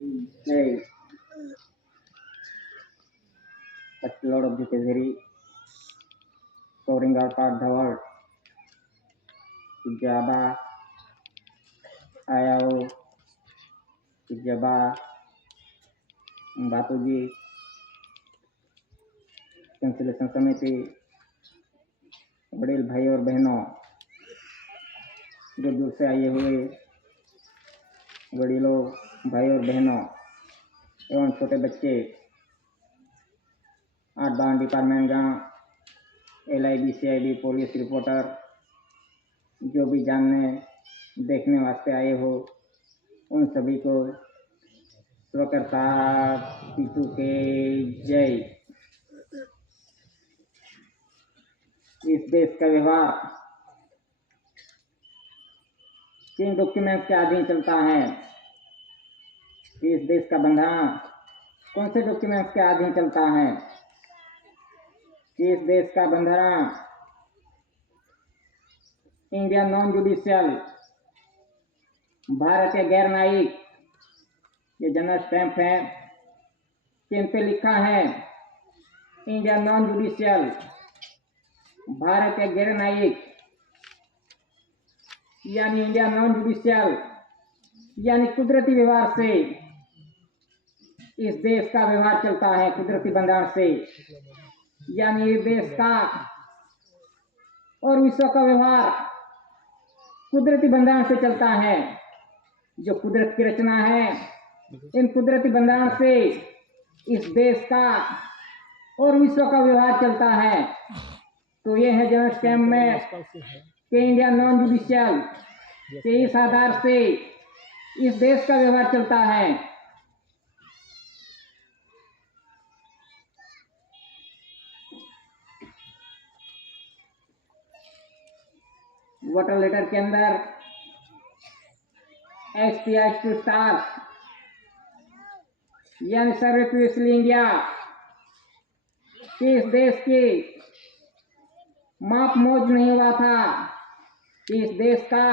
Hey, such a lot of vocabulary covering our part the world. Java, IO, Java, Bapuji, consolation समिति, वडील भाई और बहनों, जो दूर से आए हुए वडीलों, भाई और बहनों एवं छोटे बच्चे, 8 बार डिपार्टमेंट गांव LIB CID पुलिस रिपोर्टर, जो भी जानने देखने वास्ते आए हो, उन सभी को स्वकर्ता टीटू के जय। इस देश का व्यवहार किन डॉक्यूमेंट के अधीन चलता है? इस देश का बंधारण कौन से डॉक्यूमेंट के अधीन चलता है? इस देश का बंधारण इंडियन नॉन जुडिशियल, भारतीय गैर न्यायिक, ये जनरल स्टैंप है, किन पे लिखा है? इंडियन नॉन जुडिशियल, भारतीय गैर न्यायिक, यानी इंडिया नॉन जुडिशियल, यानी कुदरती व्यवहार से इस देश का व्यवहार चलता है, कुदरती बंधारण से, यानी इस देश का और विश्व का व्यवहार कुदरती बंधारण से चलता है। जो कुदरत की रचना है, इन कुदरती बंधारण से इस देश का और विश्व का व्यवहार चलता है। तो ये है जनरल स्टैंप में कि इंडिया नॉन जुडिशियल, के इस आधार से इस देश का व्यवहार चलता है। वाटर लेटर के अंदर SPI टू स्टार, यानी सर्वे पीसली इंडिया, इस देश की माप मौज नहीं हुआ था, इस देश का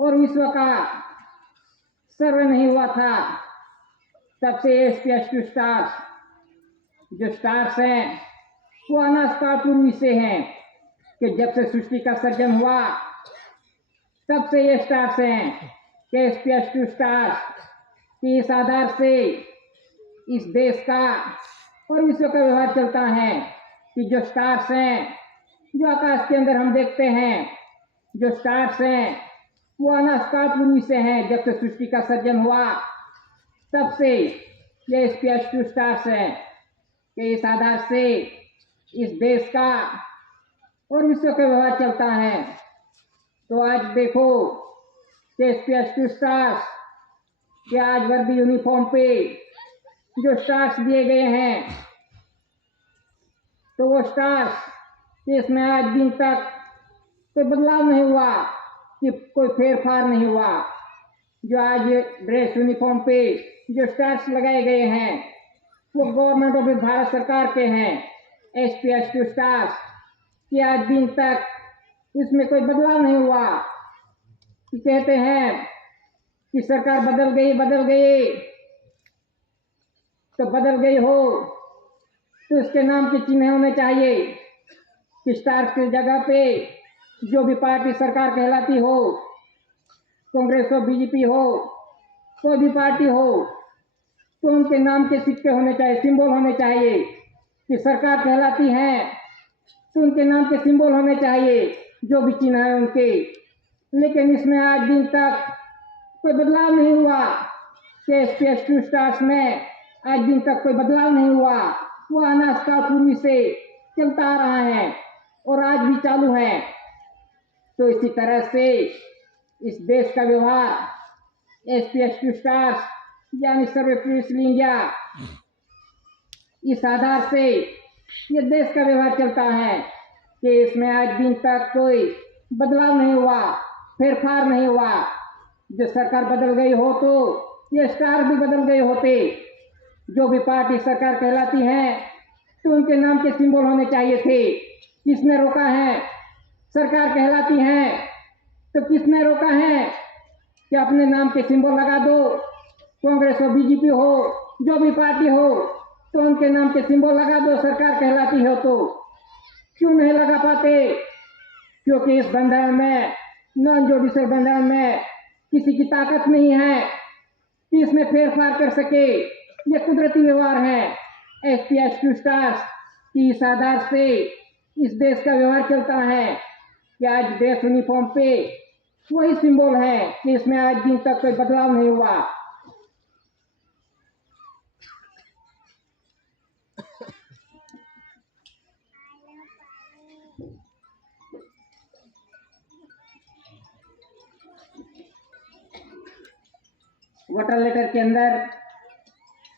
और विश्व का सर्वे नहीं हुआ था। तब से SPI टू स्टार, जो स्टार्स हैं वो अनास्कार पूर्वी से हैं, कि जब से सृष्टि का सर्जन हुआ तब से ये स्टार्स हैं कि SPI टू स्टार की इस आधार से इस देश का और विश्व का व्यवहार चलता है। कि जो स्टार्स हैं, जो आकाश के अंदर हम देखते हैं, जो स्टार्स हैं वो अनास्कार पूर्वी से हैं, जब से सृष्टि का सर्जन हुआ तब से ये SPI टू स्टार्स हैं कि इस आधार से इस देश का और विश्व का व्यवहार चलता है। तो आज देखो कि SPI टू स्टार्स के आज वर्दी यूनिफॉर्म पे जो स्टार्स दिए गए हैं, तो वो स्टार्स इसमें आज दिन तक कोई बदलाव नहीं हुआ, कि कोई फेरफार नहीं हुआ। जो आज ड्रेस यूनिफॉर्म पे जो स्टार्स लगाए गए हैं वो गवर्नमेंट ऑफ भारत सरकार के हैं, SPI टू स्टार्स, कि आज दिन तक इसमें कोई बदलाव नहीं हुआ। कि कहते हैं कि सरकार बदल गई तो बदल गई हो तो उसके नाम के चिन्ह होने चाहिए, कि स्टार की जगह पे जो भी पार्टी सरकार कहलाती हो, कांग्रेस हो, BJP हो, कोई भी पार्टी हो, तो उनके नाम के सिक्के होने चाहिए, सिंबल होने चाहिए। कि सरकार कहलाती है तो उनके नाम के सिंबल होने चाहिए, जो भी चिन्ह है उनके। लेकिन इसमें आज दिन तक कोई बदलाव नहीं हुआ, कि SPI टू स्टार्स में आज दिन तक कोई बदलाव नहीं हुआ। वो अनास्कार पूर्वी से चलता आ रहा है और आज भी चालू है। तो इसी तरह से इस देश का व्यवहार SPI टू स्टार्स, यानी सर्वे पीसली इंडिया, इस आधार से ये देश का व्यवहार चलता है कि इसमें आज दिन तक कोई बदलाव नहीं हुआ, फेरफार नहीं हुआ। जो सरकार बदल गई हो तो ये स्टार भी बदल गए होते। जो भी पार्टी सरकार कहलाती है तो उनके नाम के सिंबल होने चाहिए थे। किसने रोका है? सरकार कहलाती है तो किसने रोका है कि अपने नाम के सिंबल लगा दो? कांग्रेस हो, बीजेपी हो, जो भी पार्टी हो, तो उनके नाम के सिंबल लगा दो, सरकार कहलाती हो तो। क्यों नहीं लगा पाते? क्योंकि इस बंधारण में, नॉन जुडिशियल बंधारण में किसी की ताकत नहीं है कि इसमें फेरफार कर सके। ये कुदरती व्यवहार है। एसपी एसक्यू स्टार्स की इस आधार से इस देश का व्यवहार चलता है कि आज देश यूनिफॉर्म पे वही सिंबल है कि इसमें आज दिन तक कोई बदलाव नहीं हुआ। वोटर लेटर के अंदर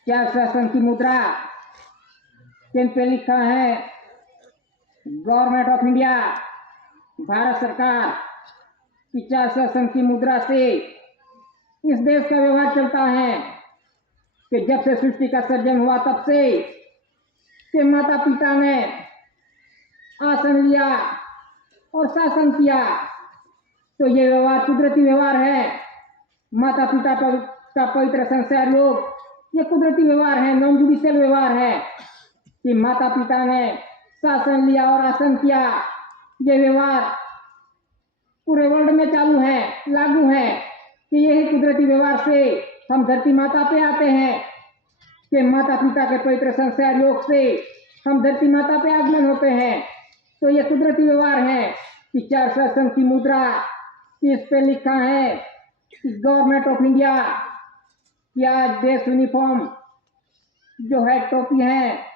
क्या शासन की मुद्रा जिन पे लिखा है गवर्नमेंट ऑफ इंडिया, भारत सरकार की 4 शासन की मुद्रा से इस देश का व्यवहार चलता है कि जब से सृष्टि का सर्जन हुआ तब से कि माता पिता ने आसन लिया और शासन किया। तो ये व्यवहार कुदरती व्यवहार है। माता पिता का पवित्र संस्कार योग ये कुदरती व्यवहार है, नॉन जुडिशियल व्यवहार है कि माता पिता ने शासन लिया और आसन किया। ये व्यवहार पूरे वर्ल्ड में चालू है, लागू है कि यही कुदरती व्यवहार से हम धरती माता पे आते हैं कि माता पिता के पवित्र संस्कार योग से हम धरती माता पे आगमन होते हैं। तो ये कुदरती व्यवहार है कि 4 शासन की मुद्रा, इस पे लिखा है कि गवर्नमेंट ऑफ इंडिया कि आज देश यूनिफॉर्म जो है टोपी है,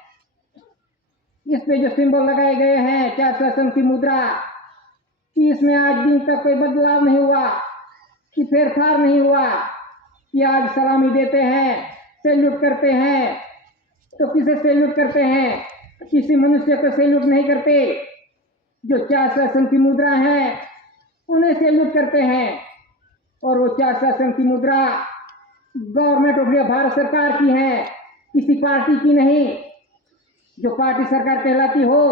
इस पे जो सिंबल लगाए गए हैं 4 शासन की मुद्रा, कि इसमें आज दिन तक कोई बदलाव नहीं हुआ, कि फेरफार नहीं हुआ, कि आज सलामी देते हैं, सैल्यूट करते हैं। तो किसे सैल्यूट करते हैं? किसी मनुष्य को सैल्यूट नहीं करते। जो 4 शासन की मुद्रा है उन्हें सैल्यूट करते हैं। और वो 4 शासन की मुद्रा गवर्नमेंट ऑफ इंडिया, भारत सरकार की है, किसी पार्टी की नहीं। जो पार्टी सरकार कहलाती हो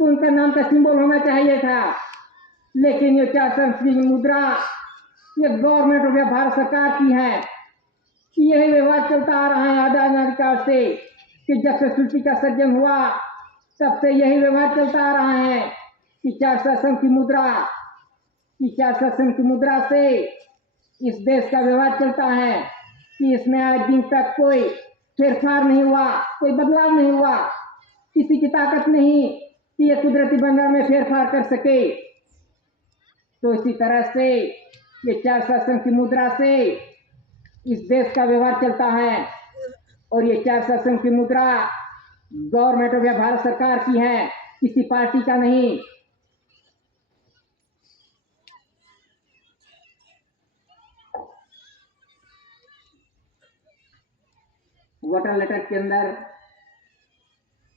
तो उनका नाम का सिंबल होना चाहिए था, लेकिन ये 4 शासन की मुद्रा ये गवर्नमेंट ऑफ इंडिया, भारत सरकार की है। यही व्यवहार चलता आ रहा है आधार से कि जब से सृष्टि का सर्जन हुआ तब से यही व्यवहार चलता आ रहा है कि 4 शासन की मुद्रा, कि 4 शासन की मुद्रा से इस देश का व्यवहार चलता है कि इसमें आज दिन तक कोई फेरफार नहीं हुआ, कोई बदलाव नहीं हुआ। किसी की ताकत नहीं कि ये कुदरती बंधारण में फेरफार कर सके। तो इसी तरह से ये 4 शासन की मुद्रा से इस देश का व्यवहार चलता है। और ये 4 शासन की मुद्रा गवर्नमेंट ऑफ इंडिया, भारत सरकार की है, किसी पार्टी का नहीं। वोटर लेटर के अंदर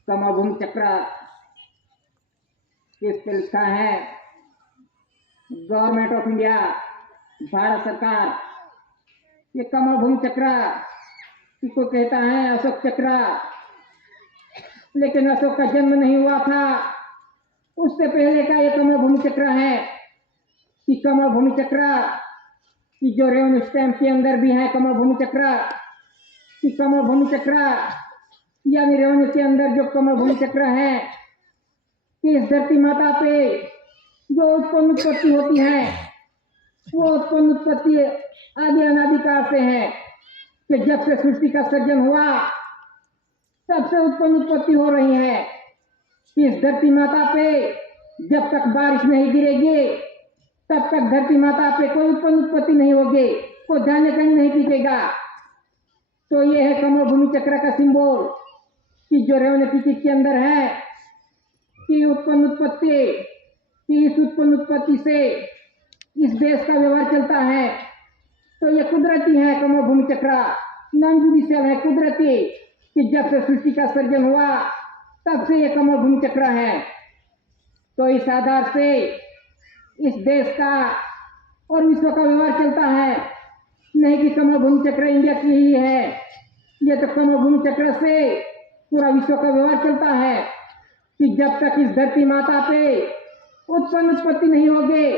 कमलभूमि चक्र, इस पे लिखा है गवर्नमेंट ऑफ इंडिया, भारत सरकार। ये कमलभूमि चक्र इसको कहता है अशोक चक्र, लेकिन अशोक का जन्म नहीं हुआ था, उससे पहले का ये कमलभूमि चक्र है। कि कमलभूमि चक्र की जो रेवेन्यू स्टैम्प के अंदर भी है कमलभूमि चक्र, कि कमलभूमि चक्र यानी रेवेन्यू के अंदर जो कमलभूमि चक्र है कि इस धरती माता पे जो उत्पन्न उत्पत्ति होती है वो उत्पन्न उत्पत्ति आदि अनादिकाल से है कि जब से सृष्टि का सर्जन हुआ तब से उत्पन्न उत्पत्ति हो रही है। कि इस धरती माता पे जब तक बारिश नहीं गिरेगी तब तक धरती माता पे कोई उत्पन्न उत्पत्ति नहीं होगी, कोई धान्य कहीं नहीं टिकेगा। तो ये है कमलभूमि चक्र का सिंबल कि जो रेवेन्यू टिकट के अंदर है कि उत्पन्न उत्पत्ति, कि इस उत्पन्न उत्पत्ति से इस देश का व्यवहार चलता है। तो ये कुदरती है कमलभूमि चक्र, नॉन जुडिशियल है, कुदरती, कि जब से सृष्टि का सर्जन हुआ तब से ये कमलभूमि चक्र है। तो इस आधार से इस देश का और विश्व का व्यवहार चलता है, नहीं कि कमलभूमि चक्र इंडिया की ही है। ये तो कमलभूमि चक्र से पूरा विश्व का व्यवहार चलता है कि जब तक इस धरती माता पे उत्पन्न उत्पत्ति नहीं होगी,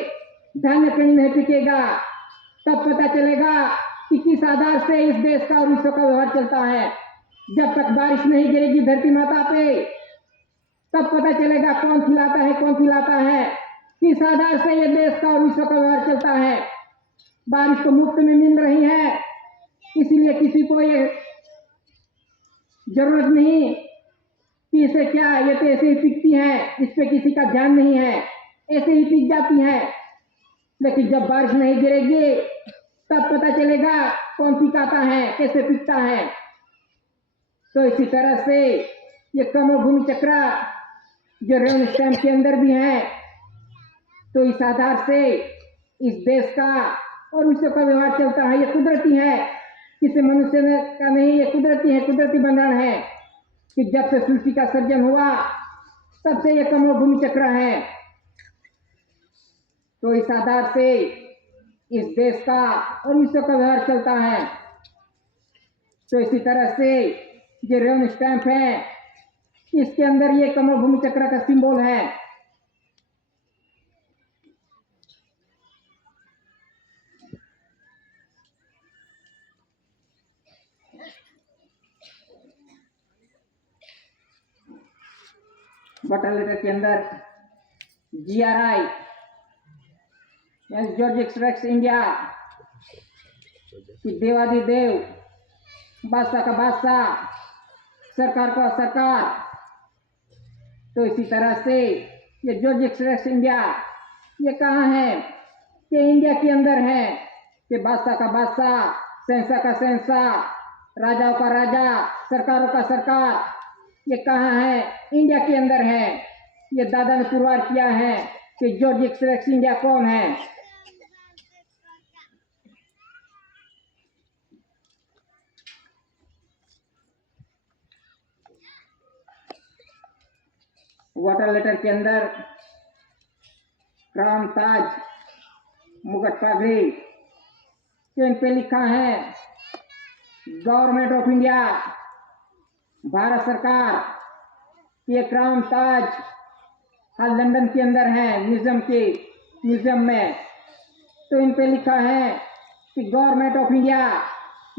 धान्य कहीं नहीं टिकेगा, तब पता चलेगा कि किस आधार से इस देश का और विश्व का व्यवहार चलता है। जब तक बारिश नहीं गिरेगी धरती माता पे, तब पता चलेगा कौन खिलाता है, कौन पिलाता है, किस आधार से ये देश का और विश्व का व्यवहार चलता है। बारिश तो मुफ्त में मिल रही है, इसीलिए किसी को ये जरूरत नहीं कि इसे क्या, ये तो ऐसे ही पिकती है, इस पे किसी का ध्यान नहीं है, ऐसे ही पिक जाती है। लेकिन जब बारिश नहीं गिरेगी तब पता चलेगा कौन पिकाता है, कैसे पिकता है। तो इसी तरह से ये कमल भूमि चक्र जो रेवन स्टैम्प के अंदर भी है, तो इस आधार से इस देश का और विश्व का व्यवहार चलता है। ये कुदरती है, किसी मनुष्य का नहीं, ये कुदरती है, कुदरती बंधन है कि जब से सृष्टि का सर्जन हुआ तब से ये कमल भूमि चक्र है। तो इस आधार से इस देश का और विश्व का व्यवहार चलता है। तो इसी तरह से जो रेवन स्टैम्प है, इसके अंदर ये कमल भूमि चक्र का सिंबल है। बटन लेटर के अंदर GRI जॉर्ज एक्सट्रैक्ट इंडिया कि देवादिदेव, बादशाह का बादशाह, सरकार का सरकार। तो इसी तरह से ये जॉर्ज एक्सट्रैक्ट इंडिया ये कहाँ है? कि इंडिया के अंदर है कि बादशाह का बादशाह, शहंशाह का शहंशाह, राजाओं का राजा, सरकारों का सरकार। ये कहाँ है? इंडिया के अंदर है। ये दादा ने पुरवार किया है कि जॉर्ज एक्सट्रैक्ट इंडिया कौन है। वाटर लेटर के अंदर क्राउन ताज मुगट पागड़ी पेन पे लिखा है गवर्नमेंट ऑफ इंडिया, भारत सरकार। ये क्राउन ताज हाल लंदन के अंदर है, म्यूजियम में। तो इन पे लिखा है कि गवर्नमेंट ऑफ इंडिया,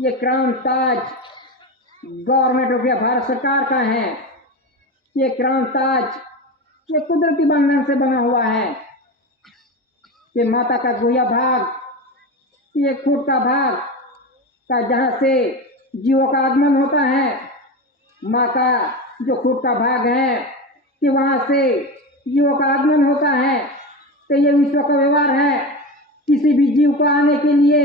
ये crown Taj government of India Bharat सरकार का है। ये क्राउन ताज ये कुदरती बंधन से बना हुआ है कि माता का गुह्य भाग, ये खूट का भाग का जहाँ से जीवों का आगमन होता है, माँ का जो खूट का भाग है कि वहाँ से जीवों का आगमन होता है। तो ये विश्व का व्यवहार है। किसी भी जीव को आने के लिए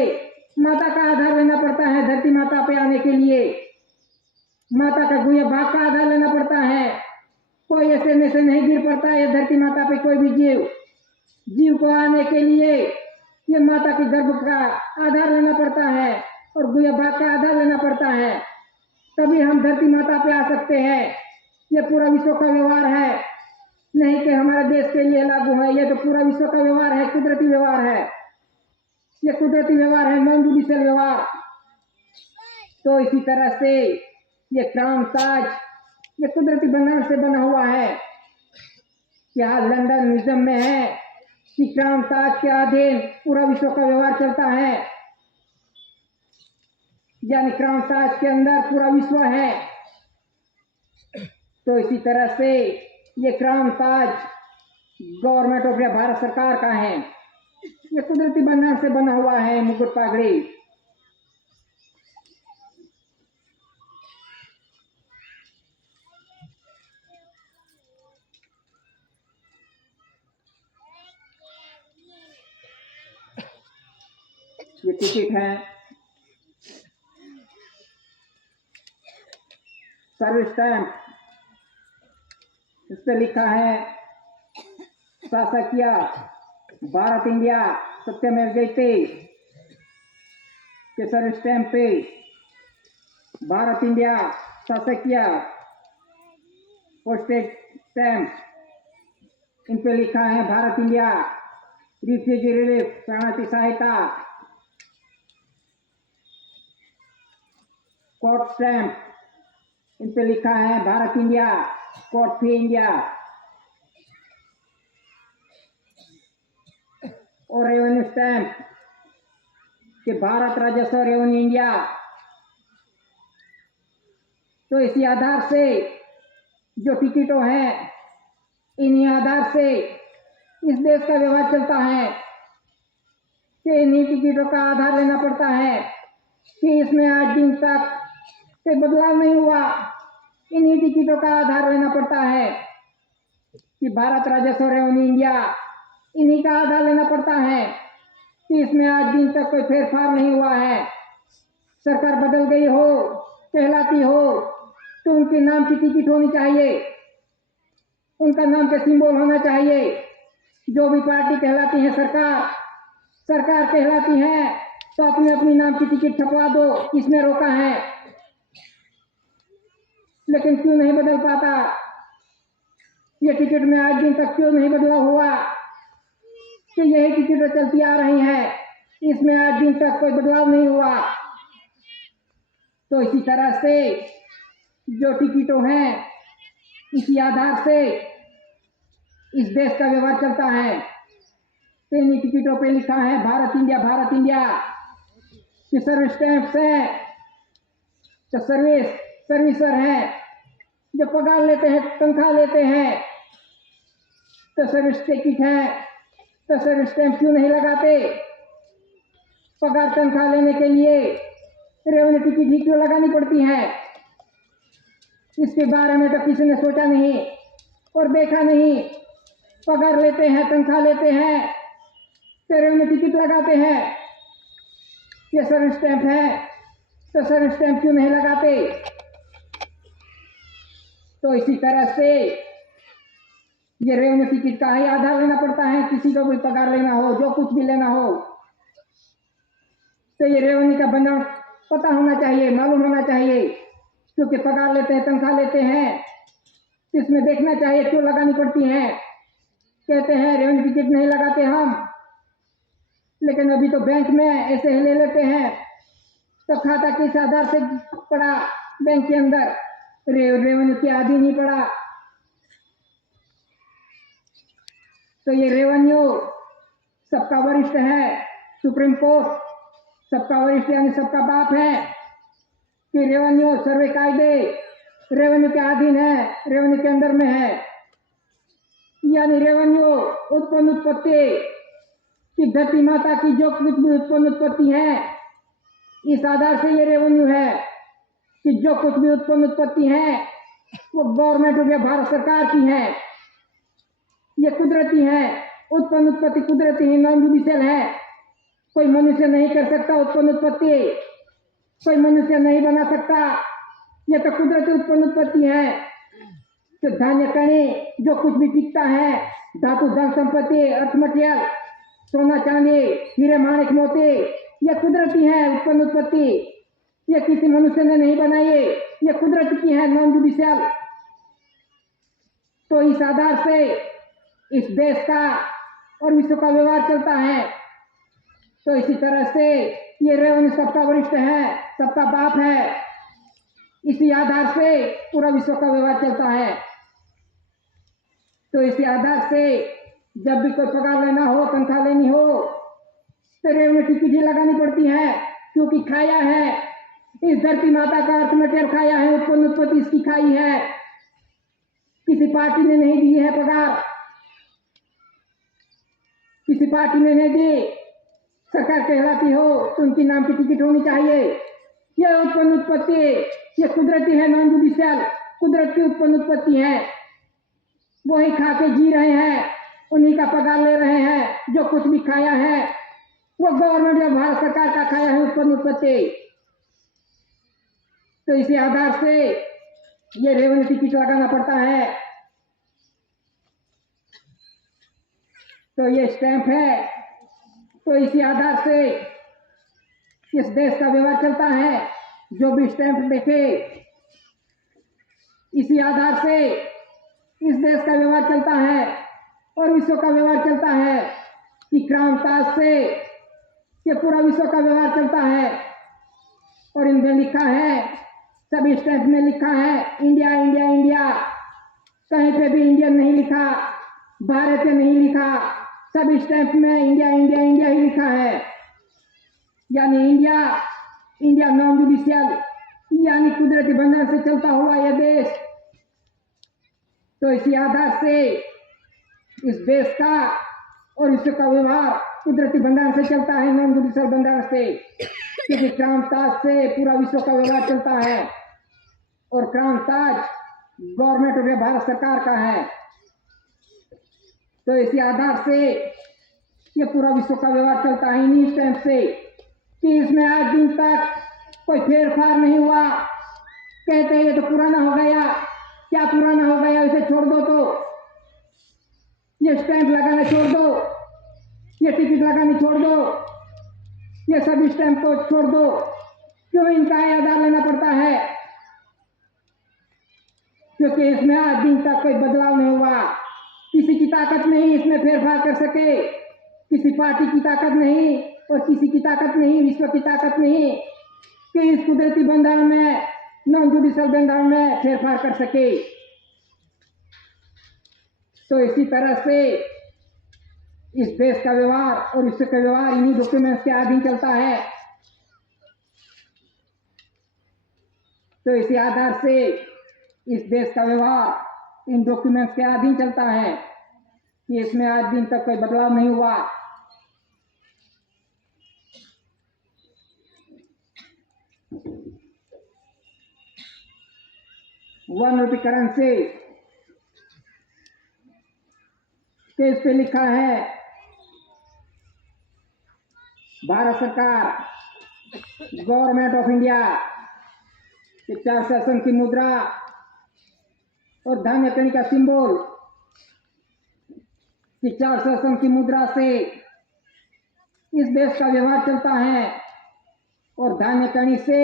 माता का आधार लेना पड़ता है। धरती माता पे आने के लिए माता का गुह्य भाग का आधार लेना पड़ता है। कोई ऐसे में से नहीं गिर पड़ता है धरती माता पे। कोई भी जीव को आने के लिए ये माता के गर्भ का आधार लेना पड़ता है और गुह्य भाग का आधार लेना पड़ता है, तभी हम धरती माता पे आ सकते हैं। ये पूरा विश्व का व्यवहार है, नहीं कि हमारे देश के लिए लागू है। ये तो पूरा विश्व का व्यवहार है, कुदरती व्यवहार है। ये कुदरती व्यवहार है, नॉन जुडिशियल व्यवहार। तो इसी तरह से ये क्राउन ताज ये कुदरती बंधन से बना हुआ है। यहाँ लंदन म्यूजियम में है कि क्राउन ताज के अधीन पूरा विश्व का व्यवहार चलता है, यानी क्राउन ताज के अंदर पूरा विश्व है। तो इसी तरह से ये crown Taj government of India Bharat सरकार का है। ये कुदरती बंधन से बना हुआ है मुकुट पागड़ी। ये टिकट है, सर्विस स्टैम्प, इस पे लिखा है शासकीय भारत इंडिया सत्यमेव जयते के सर्विस स्टैम्प पे भारत इंडिया शासकीय पोस्टेज स्टैम्प, इन पे लिखा है भारत इंडिया रिफ्यूजी रिलीफ शरणार्थी सहायता। कोर्ट स्टैम्प, इन पे लिखा है Bharat India court fee India. और रेवेन्यू स्टैम्प, कि भारत राजस्व रेवेन्यू इंडिया। तो इसी आधार से जो टिकटों हैं, इन्हीं आधार से इस देश का व्यवहार चलता है कि इन्हीं टिकटों का आधार लेना पड़ता है कि इसमें आज दिन तक कोई बदलाव नहीं हुआ। इन्हीं टिकटों का आधार लेना पड़ता है कि भारत राजस्व रेवेन्यू इंडिया, इन्हीं का आधार लेना पड़ता है कि इसमें आज दिन तक कोई फेरफार नहीं हुआ है। सरकार बदल गई हो, कहलाती हो, तो उनके नाम की टिकट होनी चाहिए, उनका नाम का सिंबल होना चाहिए। जो भी पार्टी कहलाती है सरकार कहलाती है, तो अपने अपनी नाम की टिकट छपवा दो, इसमें रोका है। लेकिन क्यों नहीं बदल पाता? ये टिकट में आज दिन तक क्यों नहीं बदलाव हुआ? कि यही टिकटें चलती आ रही हैं, इसमें आज दिन तक कोई बदलाव नहीं हुआ। तो इसी तरह से जो टिकटों हैं, इसी आधार से इस देश का व्यवहार चलता है। तो इन टिकटों पे लिखा है भारत इंडिया कि सर्विस स्टैंप्स है, तो सर्विसर है, जो पगार लेते हैं, तनख्वाह लेते हैं, तो सर्विस टिकट है, तो सर्विस स्टैंप क्यों नहीं लगाते? पगार तनख्वाह लेने के लिए रेवेन्यू टिकट ही क्यों लगानी पड़ती है? इसके बारे में तो किसी ने सोचा नहीं और देखा नहीं। पगार लेते हैं, तनख्वाह लेते हैं, तो रेवेन्यू टिकट लगाते हैं। ये सर्विस स्टैंप है, तो सर्विस स्टैंप क्यों नहीं लगाते? तो इसी तरह से ये रेवेन्यू टिकट का ही आधार लेना पड़ता है। किसी को भी पगार लेना हो, जो कुछ भी लेना हो, तो ये रेवेन्यू का बंधन पता होना चाहिए, मालूम होना चाहिए। क्योंकि पगार लेते हैं, तनख्वाह लेते हैं, इसमें देखना चाहिए क्यों लगानी पड़ती है। कहते हैं रेवेन्यू टिकट नहीं लगाते हम, लेकिन अभी तो बैंक में ऐसे ही ले लेते हैं, तो खाता किस आधार से पड़ा? बैंक के अंदर रेवेन्यू के अधीन ही पड़ा। तो ये रेवेन्यू सबका वरिष्ठ है, सुप्रीम कोर्ट सबका वरिष्ठ यानी सबका बाप है कि रेवेन्यू सर्वे कायदे रेवेन्यू के अधीन है, रेवेन्यू के अंदर में है। यानी रेवेन्यू उत्पन्न उत्पत्ति कि धरती माता की जो कुछ भी उत्पन्न उत्पत्ति है, इस आधार से ये रेवेन्यू है कि जो कुछ भी उत्पन्न उत्पत्ति है वो गवर्नमेंट हो गया, भारत सरकार की है। ये कुदरती है, उत्पन्न उत्पत्ति कुदरती है, नॉन जुडिशियल है। कोई मनुष्य नहीं कर सकता उत्पन्न उत्पत्ति, कोई मनुष्य नहीं बना सकता। ये तो कुदरती उत्पन्न उत्पत्ति है। तो धान्य कणी जो कुछ भी बिकता है, धातु धन संपत्ति, अर्थ मटेरियल, सोना चांदी, हीरे माणिक मोती, ये कुदरती है उत्पन्न उत्पत्ति। ये किसी मनुष्य ने नहीं बनाई, ये कुदरत की है, नॉन जुडिशियल। तो इस आधार से इस देश का और विश्व का व्यवहार चलता है। तो इसी तरह से ये रेवेन्यू सबका वरिष्ठ है, सबका बाप है। इसी आधार से पूरा विश्व का व्यवहार चलता है। तो इसी आधार से जब भी कोई पगार लेना हो, तनख्वाह लेनी हो, तो रेवेन्यू टिकट ही लगानी पड़ती है। क्योंकि खाया है, इस धरती माता का अर्थ मटेरियल खाया है, उत्पन्न उत्पत्ति इसकी खाई है। किसी पार्टी ने नहीं दी है पगार, किसी पार्टी ने नहीं दी, सरकार कहलाती हो तो उनकी नाम की टिकट होनी चाहिए। यह उत्पन्न उत्पत्ति ये कुदरती है, नॉन जुडिशियल, कुदरत की उत्पन्न उत्पत्ति है। वही खा के जी रहे हैं, उन्हीं का पगार ले रहे हैं। जो कुछ भी खाया है वो गवर्नमेंट या भारत सरकार का खाया है, उत्पन्न उत्पत्ति। तो इसी आधार से ये रेवेन्यू टिकट लगाना पड़ता है। तो ये स्टैंप है। तो इसी आधार से इस देश का व्यवहार चलता है। जो भी स्टैंप देखे, इसी आधार से इस देश का व्यवहार चलता है और विश्व का व्यवहार चलता है कि क्राउन ताज से ये पूरा विश्व का व्यवहार चलता है। और इनमें लिखा है, सभी स्टैंप में लिखा है इंडिया इंडिया इंडिया। कहीं पे भी इंडियन नहीं लिखा, भारत नहीं लिखा, सभी स्टैंप में इंडिया इंडिया इंडिया ही लिखा है। यानी इंडिया नॉन जुडिशियल यानी कुदरती बंधन से चलता हुआ यह देश। तो इसी आधार से इस देश का और विश्व का व्यवहार कुदरती बंधन से चलता है, नॉन जुडिशियल बंधन से, क्योंकि क्राउन ताज से पूरा विश्व का व्यवहार चलता है और crown Taj government of Bharat सरकार का है। तो इसी आधार से ये पूरा विश्व का व्यवहार चलता है इन्हीं स्टैंप से कि इसमें आज दिन तक कोई फेरफार नहीं हुआ। कहते हैं ये तो पुराना हो गया, क्या पुराना हो गया, इसे छोड़ दो, तो ये स्टैंप लगाना छोड़ दो, ये टिकट लगानी छोड़ दो, ये सभी स्टैंप को छोड़ दो। क्यों इनका आधार लेना पड़ता है? क्योंकि इसमें आज दिन तक कोई बदलाव नहीं हुआ। किसी की ताकत नहीं इसमें फेरफार कर सके, किसी पार्टी की ताकत नहीं और किसी की ताकत नहीं, विश्व की ताकत नहीं कि इस कुदरती बंधन में, नॉन जुडिशियल बंधन में फेरफार कर सके। तो इसी तरह से इस देश का व्यवहार और विश्व का व्यवहार इन्हीं डॉक्यूमेंट्स के अधीन चलता है। तो इसी आधार से इस देश का व्यवहार इन डॉक्यूमेंट्स के अधीन चलता है कि इसमें आज दिन तक कोई बदलाव नहीं हुआ। ₹1 करेंसी केस पे लिखा है भारत सरकार गवर्नमेंट ऑफ इंडिया के 4 शासन की मुद्रा और धान्य कणी का सिंबल कि 4 शासन की मुद्रा से इस देश का व्यवहार चलता है और धान्य कणी से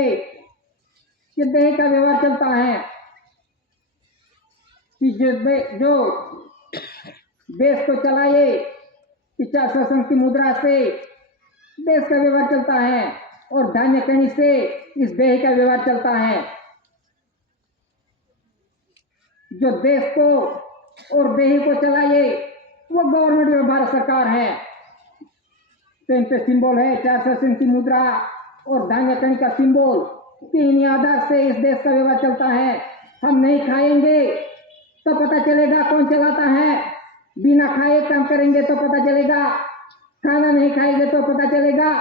ये देश का व्यवहार चलता है कि जो देश को चलाए कि 4 शासन की मुद्रा से देश का व्यवहार चलता है और धान्य कणी से इस देश का व्यवहार चलता है। जो देश को और देश को चलाए वो गवर्नमेंट ऑफ भारत सरकार है। तो इन पे सिंबल है 4 शासन की मुद्रा और धान्य कणी का सिंबल कि इन्हीं आधार से इस देश का व्यवहार चलता है। हम नहीं खाएंगे तो पता चलेगा कौन चलाता है, बिना खाए काम करेंगे तो पता चलेगा, खाना नहीं खाएंगे तो पता चलेगा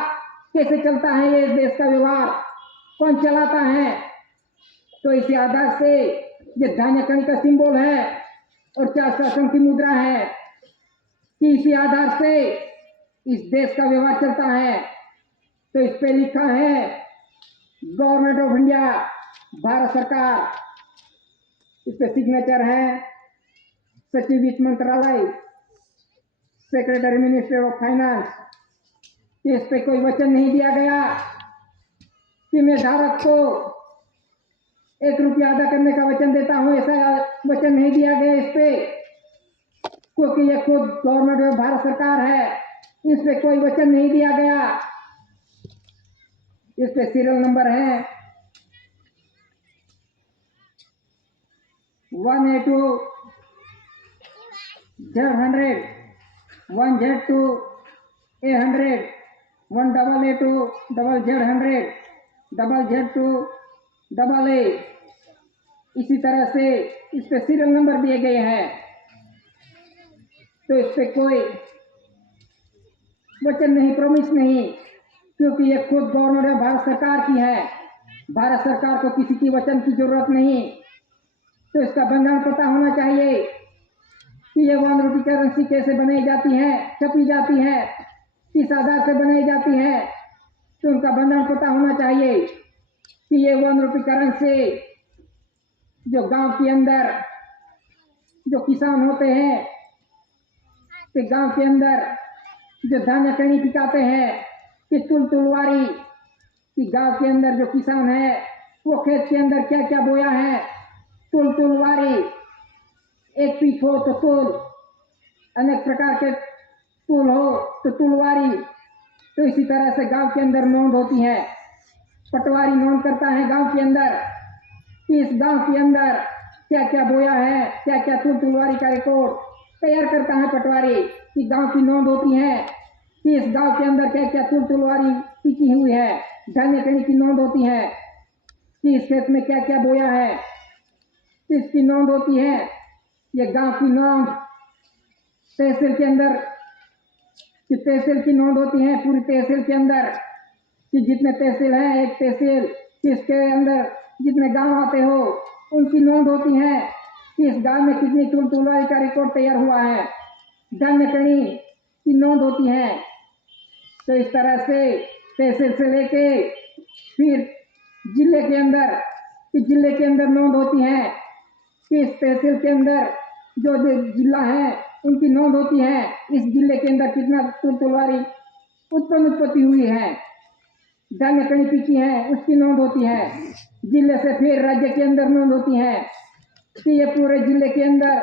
कैसे चलता है ये देश का व्यवहार, कौन चलाता है। तो इसी आधार से ये धान्य कणी का सिंबल है और 4 शासन की मुद्रा है कि इसी आधार से इस देश का व्यवहार चलता है। तो इस पे लिखा है गवर्नमेंट ऑफ इंडिया भारत सरकार, इस पे सिग्नेचर है सचिव वित्त मंत्रालय, सेक्रेटरी मिनिस्टर ऑफ फाइनेंस। इस पे कोई वचन नहीं दिया गया कि मैं धारक को ₹1 अदा करने का वचन देता हूं, ऐसा वचन नहीं दिया गया इस पे, क्योंकि ये खुद गवर्नमेंट ऑफ भारत सरकार है, इस पे कोई वचन नहीं दिया गया। इस पे सीरियल नंबर है 1A2 Z100, 1Z2 A100, 1AA2 ZZ100, ZZ2 AA। इसी तरह से इस पे सीरियल नंबर दिए गए हैं। तो इस पे कोई वचन नहीं, प्रॉमिस नहीं, क्योंकि ये खुद गवर्नमेंट ऑफ भारत सरकार की है। भारत सरकार को किसी की वचन की जरूरत नहीं। तो इसका बंधन पता होना चाहिए कि ये ₹1 करेंसी कैसे बनाई जाती है, छपी जाती है, किस आधार से बनाई जाती है। तो उनका बंधन पता होना चाहिए कि ये ₹1 करेंसी जो गांव के अंदर जो किसान होते हैं, तो गांव के अंदर जो धान्य कणी पिकाते हैं कि तुलवारी, कि गांव के अंदर जो किसान है वो खेत के अंदर क्या क्या बोया है, तुलवारी, एक पीक हो तो तुल, अनेक प्रकार के तुल हो तो तुलवारी। तो इसी तरह से गांव के अंदर नोंद होती है, पटवारी नोंद करता है गांव के अंदर कि इस गांव के अंदर क्या क्या बोया है, क्या क्या तुलवारी का रिकॉर्ड तैयार करता है पटवारी, कि गांव की नोंद होती है कि इस गांव के अंदर क्या क्या तुलवारी पिकी हुई है, धान्य कणी की नोंद होती है कि इस खेत में क्या क्या बोया है, इसकी नोंद होती है। ये गांव की नोंद तहसील के अंदर कि तहसील की नोंद होती है पूरी तहसील के अंदर कि जितने तहसील हैं, एक तहसील किसके अंदर जितने गांव आते हो उनकी नोंद होती है कि इस गांव में कितनी तुलवाई का रिकॉर्ड तैयार हुआ है, धान्य कणी की नोंद होती है। तो इस तरह से तहसील से लेके फिर जिले के अंदर कि जिले के अंदर नोंद होती है कि इस तहसील के अंदर जो जिला है उनकी नोंद होती है, इस जिले के अंदर कितना तुलवारी उत्पत्ति हुई है, धान्य कणी पिकी है उसकी नोंद होती है। जिले से फिर राज्य के अंदर नोंद होती है कि ये पूरे जिले के अंदर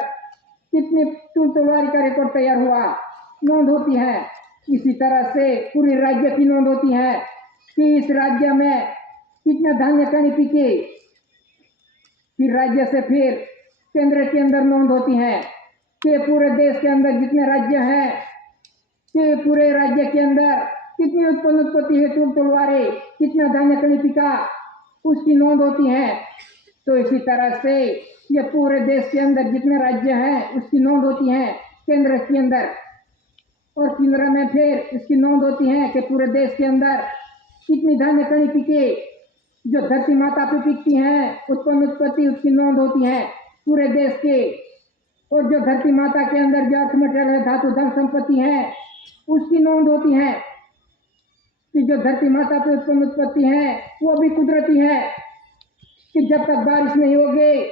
कितनी तुलवारी का रिकॉर्ड तैयार हुआ, नोंद होती है। इसी तरह से पूरी राज्य की नोंद होती है कि इस राज्य में कितना धान्य कणी पिके। फिर राज्य से फिर केंद्र के अंदर नोंद होती है कि पूरे देश के अंदर जितने राज्य हैं कि पूरे राज्य के अंदर कितनी उत्पत्ति है तुलवारी, कितना धान्य कणी पिका, उसकी नोंद होती है। तो इसी तरह से ये पूरे देश के अंदर जितने राज्य हैं उसकी नोंद होती है केंद्र के अंदर, और केंद्र में फिर इसकी नोंद होती है कि पूरे देश के अंदर कितनी धान्य कणी पिके, जो धरती माता पे पिकती हैं उत्पत्ति उसकी नोंद होती है पूरे देश के। और जो धरती माता के अंदर जो अर्थ मटेरियल है, धातु धन संपत्ति है, उसकी नोंद होती है कि जो धरती माता पे उत्पत्ति है वो भी कुदरती है कि जब तक बारिश नहीं होगी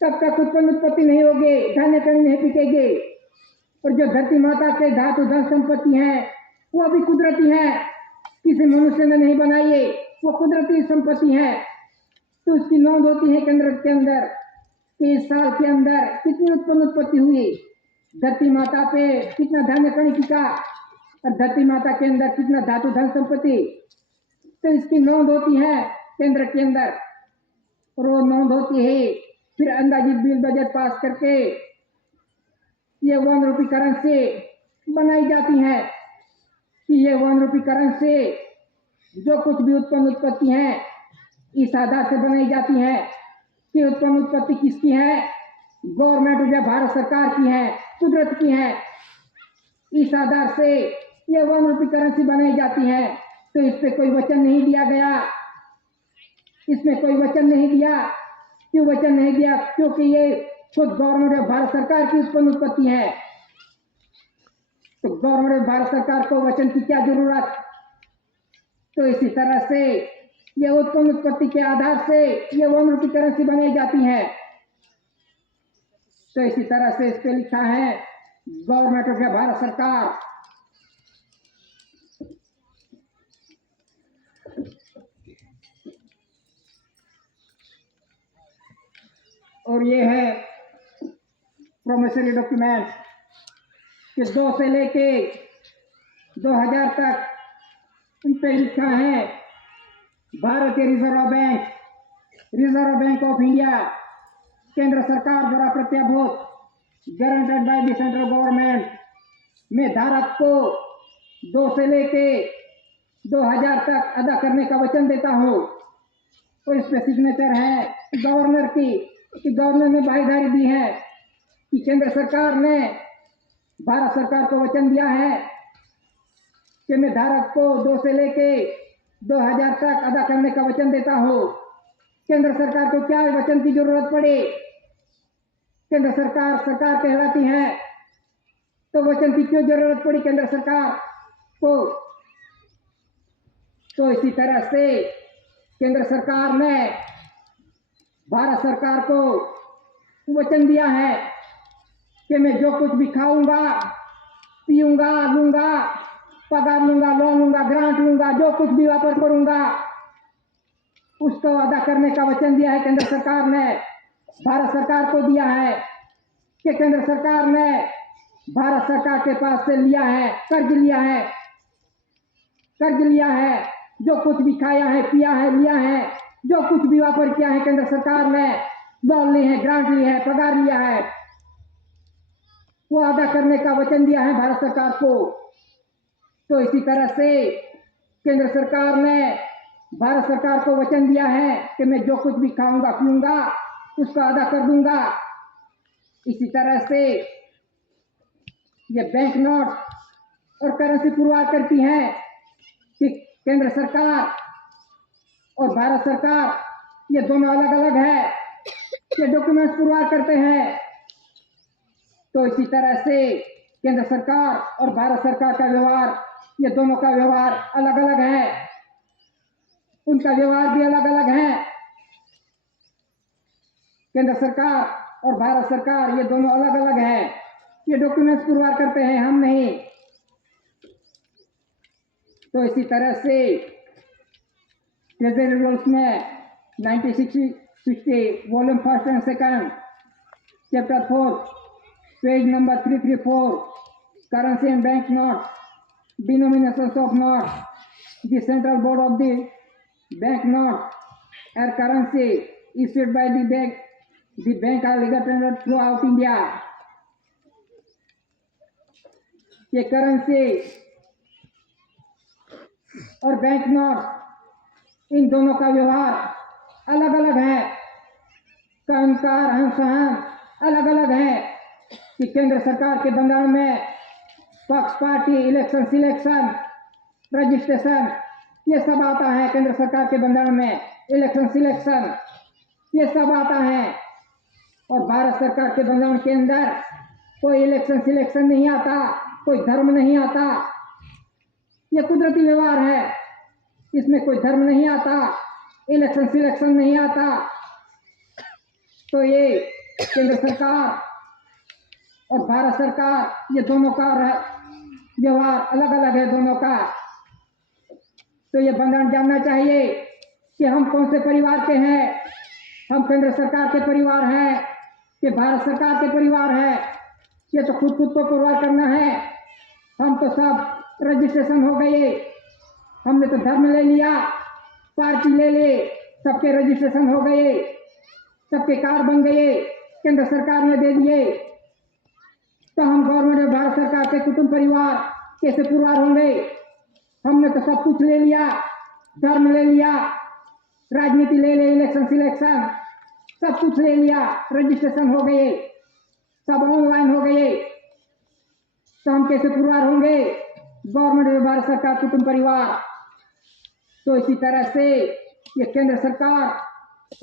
तब तक उत्पत्ति नहीं होगी, धान्य कणी नहीं पिकेगी। और जो धरती माता के धातु धन संपत्ति है वो भी कुदरती है, किसी मनुष्य ने नहीं बनाई है, वो कुदरती संपत्ति है। तो उसकी नोंद होती है केंद्र के अंदर कि इस साल के अंदर कितनी उत्पत्ति हुई, धरती माता पे कितना धान्य कणी पिका और धरती माता के अंदर कितना धातु धन संपत्ति, तो इसकी नोंद होती है केंद्र के अंदर। और वो नोंद होती है फिर अंदाजित बिल बजट पास करके ये 1 रुपये करेंसी बनाई जाती है कि ये 1 रुपये करेंसी जो कुछ भी उत्पत्ति है इस आधार से बनाई जाती है कि उत्पत्ति किसकी है, गवर्नमेंट या भारत सरकार की है, कुदरत की है। इस आधार से ये 1 रुपये करेंसी बनाई जाती है। तो इस पे कोई वचन नहीं दिया गया, इसमें कोई वचन नहीं दिया। क्यों वचन नहीं दिया? क्योंकि ये खुद गवर्नमेंट या भारत सरकार की उत्पत्ति है। तो गवर्नमेंट भारत सरकार को वचन की क्या जरूरत। तो इसी तरह से ये उत्पत्ति के आधार से ये 1 रुपये करेंसी बनाई जाती है। तो इसी तरह से इस पे लिखा है गवर्नमेंट ऑफ भारत सरकार। और ये है प्रोमिसरी डॉक्यूमेंट कि 2 से लेके 2000 तक इन पे लिखा है भारतीय रिजर्व बैंक ऑफ इंडिया केंद्र सरकार द्वारा प्रत्याभूत guaranteed by the central government में धारक को 2 से लेके 2000 तक अदा करने का वचन देता हूँ। और इस पे सिग्नेचर है गवर्नर की कि गवर्नर ने भागीदारी दी है कि केंद्र सरकार ने भारत सरकार को वचन दिया है कि मैं धारक को 2 से लेके 2000 तक अदा करने का वचन देता हूँ। केंद्र सरकार को क्या वचन की जरूरत पड़ी, केंद्र सरकार कहलाती है, तो वचन की क्यों जरूरत पड़ी केंद्र सरकार को। तो इसी तरह से केंद्र सरकार ने भारत सरकार को वचन दिया है कि मैं जो कुछ भी खाऊंगा, पीऊंगा, लूंगा, पगार लूंगा, लोन लूंगा, ग्रांट लूंगा, जो कुछ भी वापर करूंगा उसको अदा करने का वचन दिया है केंद्र सरकार ने। भारत सरकार को दिया है कि केंद्र सरकार ने भारत सरकार के पास से लिया है, कर्ज लिया है, जो कुछ भी खाया है, पिया है, लिया है, जो कुछ भी वापर किया है केंद्र सरकार ने, लोन ली है, ग्रांट ली है, पगार लिया है, वो अदा करने का वचन दिया है भारत सरकार को। तो इसी तरह से केंद्र सरकार ने भारत सरकार को वचन दिया है कि मैं जो कुछ भी खाऊंगा पीऊंगा उसको अदा कर दूंगा। इसी तरह से ये बैंक नोट और करेंसी पुरवार करती हैं कि केंद्र सरकार और भारत सरकार ये दोनों अलग अलग है, ये डॉक्यूमेंट्स पुरवार करते हैं। तो इसी तरह से केंद्र सरकार और भारत सरकार का व्यवहार, ये दोनों का व्यवहार अलग अलग है, उनका व्यवहार भी अलग अलग है। केंद्र सरकार और भारत सरकार ये दोनों अलग अलग है, ये डॉक्यूमेंट्स पुरवार करते हैं, हम नहीं। तो इसी तरह से ट्रेजरी रूल्स में 1960 volume 1 and 2 chapter 4 page number 334 currency and bank note denominations of notes, the central board of the bank note or currency issued by the bank are legal tender throughout India. ये currency और bank note इन दोनों का व्यवहार अलग अलग है, कामकाज रहन सहन अलग अलग है कि केंद्र सरकार के बंगाल में पक्ष पार्टी इलेक्शन सिलेक्शन रजिस्ट्रेशन ये सब आता है। केंद्र सरकार के बंगाल में इलेक्शन सिलेक्शन ये सब आता है और भारत सरकार के बंगाल के अंदर कोई इलेक्शन सिलेक्शन नहीं आता, कोई धर्म नहीं आता। ये कुदरती व्यवहार है, इसमें कोई धर्म नहीं आता, इलेक्शन सिलेक्शन नहीं आता। तो ये केंद्र सरकार और भारत सरकार ये दोनों का व्यवहार अलग अलग है दोनों का। तो ये बंगाल जानना चाहिए कि हम कौन से परिवार के हैं, हम केंद्र सरकार के परिवार हैं कि भारत सरकार के परिवार है। ये तो खुद को पुरवार करना है। हम तो सब रजिस्ट्रेशन हो गए, हमने तो धर्म ले लिया, पार्टी ले ले, सबके रजिस्ट्रेशन हो गए, सबके कार्ड बन गए, केंद्र सरकार ने दे दिए। तो हम गवर्नमेंट और भारत सरकार के कुटुंब परिवार कैसे पुरवार होंगे? हमने तो सब कुछ ले लिया, धर्म ले लिया, राजनीति ले ले, इलेक्शन सिलेक्शन सब कुछ ले लिया, रजिस्ट्रेशन हो गए, सब ऑनलाइन हो गए। तो हम कैसे पुरवार होंगे? गवर्नमेंट और भारत सरकार कुटुंब परिवार। तो इसी तरह से ये केंद्र सरकार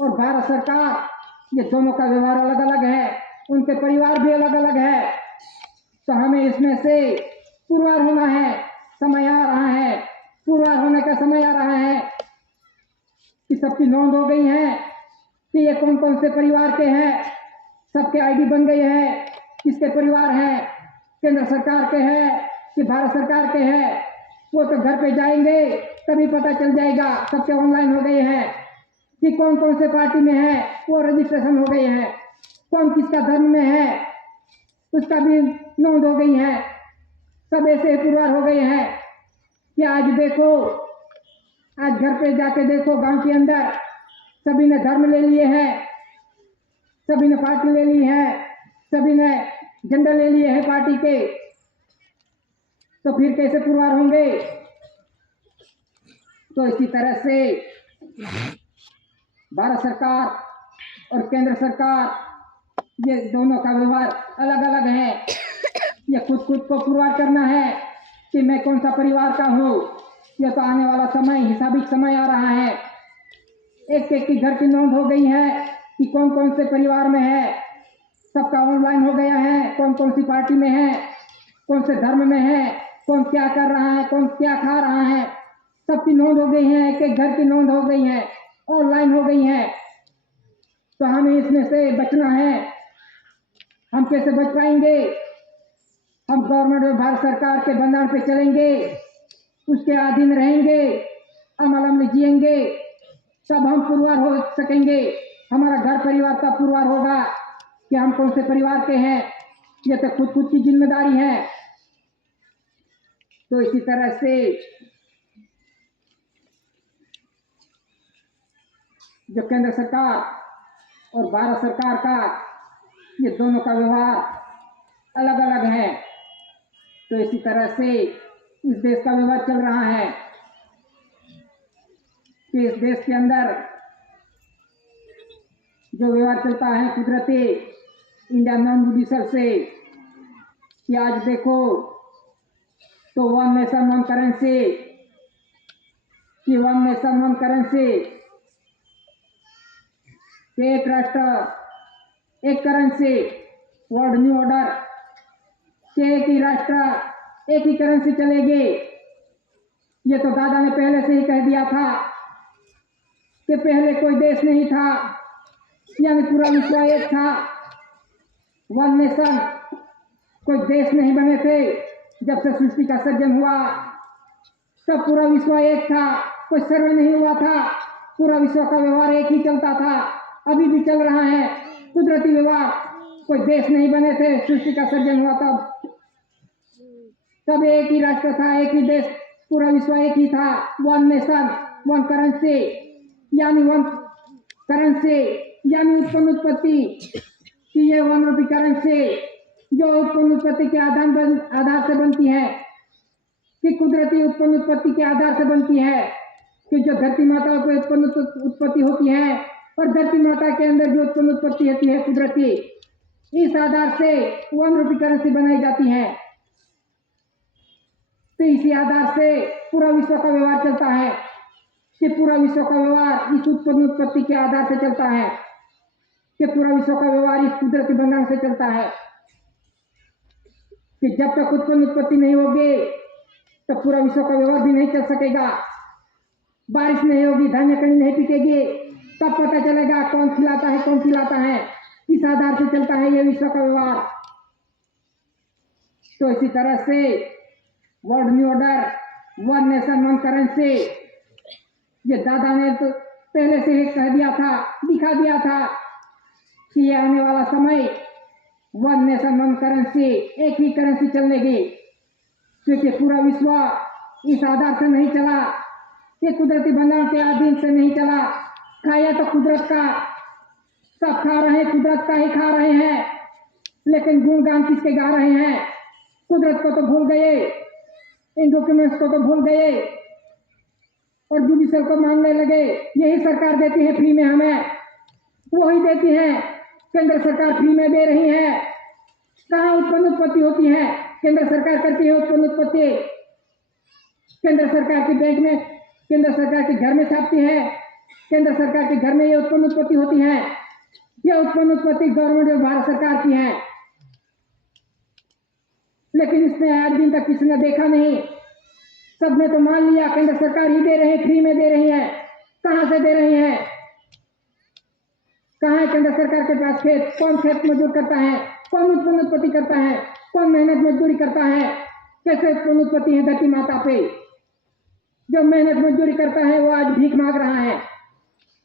और भारत सरकार ये दोनों का व्यवहार अलग अलग है, उनके परिवार भी अलग अलग है। तो हमें इसमें से पुरवार होना है, समय आ रहा है, पुरवार होने का समय आ रहा है कि सबकी नोंद हो गई है कि ये कौन कौन से परिवार के हैं, सबके आईडी बन गए हैं, किसके परिवार हैं, केंद्र सरकार के हैं कि भारत सरकार के हैं। वो तो घर पे जाएंगे तभी पता चल जाएगा, सबके ऑनलाइन हो गए हैं कि कौन कौन से पार्टी में है, वो रजिस्ट्रेशन हो गए हैं, कौन किसका धर्म में है उसका भी नोंद हो गई है, सब ऐसे पुरवार हो गए हैं कि आज देखो, आज घर पे जाके देखो, गांव के अंदर सभी ने धर्म ले लिए हैं, सभी ने पार्टी ले ली है, सभी ने झंडा ले लिए हैं पार्टी के। तो फिर कैसे पुरवार होंगे? तो इसी तरह से भारत सरकार और केंद्र सरकार ये दोनों का व्यवहार अलग अलग है। ये खुद को पुरवार करना है कि मैं कौन सा परिवार का हूँ। ये तो आने वाला समय, हिसाबी समय आ रहा है, एक एक की घर की नोंद हो गई है कि कौन कौन से परिवार में है, सबका ऑनलाइन हो गया है, कौन कौन सी पार्टी में है, कौन से धर्म में है, कौन क्या कर रहा है, कौन क्या खा रहा है, सबकी नोंद हो गई है, एक एक घर की नोंद हो गई है, ऑनलाइन हो गई है। तो हमें इसमें से बचना है। हम कैसे बच पाएंगे? हम गवर्नमेंट और भारत सरकार के बंधन पे चलेंगे, उसके अधीन रहेंगे, अमल में जिएंगे, तब हम पुरवार हो सकेंगे। हमारा घर परिवार का पुरवार होगा कि हम कौन से परिवार के हैं। ये तो खुद की जिम्मेदारी है। तो इसी तरह से जो केंद्र सरकार और भारत सरकार का ये दोनों का व्यवहार अलग अलग है। तो इसी तरह से इस देश का व्यवहार चल रहा है। कि इस देश के अंदर जो व्यवहार चलता है कुदरती इंडिया नॉन जुडिशल से, कि आज देखो तो वन नेशन वन करेंसी, कि वन नेशन वन करेंसी, एक राष्ट्र एक करेंसी, वर्ल्ड न्यू ऑर्डर के एक ही राष्ट्र एक ही करेंसी चलेगी। ये तो दादा ने पहले से ही कह दिया था कि पहले कोई देश नहीं था, यानी पूरा विश्व एक था। वन नेशन, कोई देश नहीं बने थे। जब से सृष्टि का सर्जन हुआ तब पूरा विश्व एक था, कोई सर्वे नहीं हुआ था, पूरा विश्व का व्यवहार एक ही चलता था, अभी भी चल रहा है कुदरती व्यवहार। कोई देश नहीं बने थे, सृष्टि का सर्जन हुआ तब एक ही राष्ट्र था, एक ही देश, पूरा विश्व एक ही था। वन नेशन वन करेंसी, यानी वन करेंसी यानी उत्पन्न उत्पत्ति, कि ये वन रूपी करेंसी जो उत्पन्न उत्पत्ति के आधार से बनती है, कि कुदरती उत्पन्न उत्पत्ति के आधार से बनती है, कि जो धरती माता को उत्पन्न उत्पत्ति होती है और धरती माता के अंदर जो उत्पन्न उत्पत्ति होती है कुदरती, इस आधार से वन रूपी करेंसी बनाई जाती है। तो इसी आधार से पूरा विश्व का व्यवहार चलता है, कि पूरा विश्व का व्यवहार इस उत्पन्न उत्पत्ति के आधार से चलता है, कि पूरा विश्व का व्यवहार इस कुदरती बंधन से चलता है, कि जब तक उत्पन्न उत्पत्ति नहीं होगी तब पूरा विश्व का व्यवहार भी नहीं चल सकेगा। बारिश नहीं होगी, धान्य कहीं नहीं पिकेगी, तब पता चलेगा कौन खिलाता है कौन खिलाता है, किस आधार से चलता है ये विश्व का व्यवहार। तो इसी तरह से world new order, one nation one currency, ये दादा ने तो पहले से ही कह दिया था, दिखा दिया था कि ये आने वाला समय वन नेशन वन करेंसी, एक ही करेंसी चलेगी। क्योंकि पूरा विश्व इस आधार से नहीं चला, ये कुदरती बंधन के अधीन से नहीं चला। खाया तो कुदरत का, सब खा रहे हैं, कुदरत का ही खा रहे हैं, लेकिन गुणगान किसके गा रहे हैं? कुदरत को तो भूल गए, इन डॉक्यूमेंट्स को तो भूल गए और जुडिशल को मांगने लगे। यही सरकार देती है फ्री में, हमें वही देती है, केंद्र सरकार फ्री में दे रही है। कहाँ उत्पन्न उत्पत्ति होती है? केंद्र सरकार करती है उत्पन्न उत्पत्ति, केंद्र सरकार के बैंक में, केंद्र सरकार के घर में छापती है, केंद्र सरकार के घर में ये उत्पन्न उत्पत्ति होती है। यह उत्पन्न उत्पत्ति गवर्नमेंट और भारत सरकार की है, लेकिन इसने आज दिन तक किसी ने देखा नहीं। सबने तो मान लिया केंद्र सरकार ही दे रही है, फ्री में दे रही है। कहां से दे रही है? कहां है केंद्र सरकार के पास खेत? कौन खेत मजदूर करता है? कौन उत्पन्न उत्पत्ति करता है? कौन मेहनत मजदूरी करता है? कैसे उत्पन्न उत्पत्ति है धरती माता पे? जो मेहनत मजदूरी करता है वो आज भीख मांग रहा है,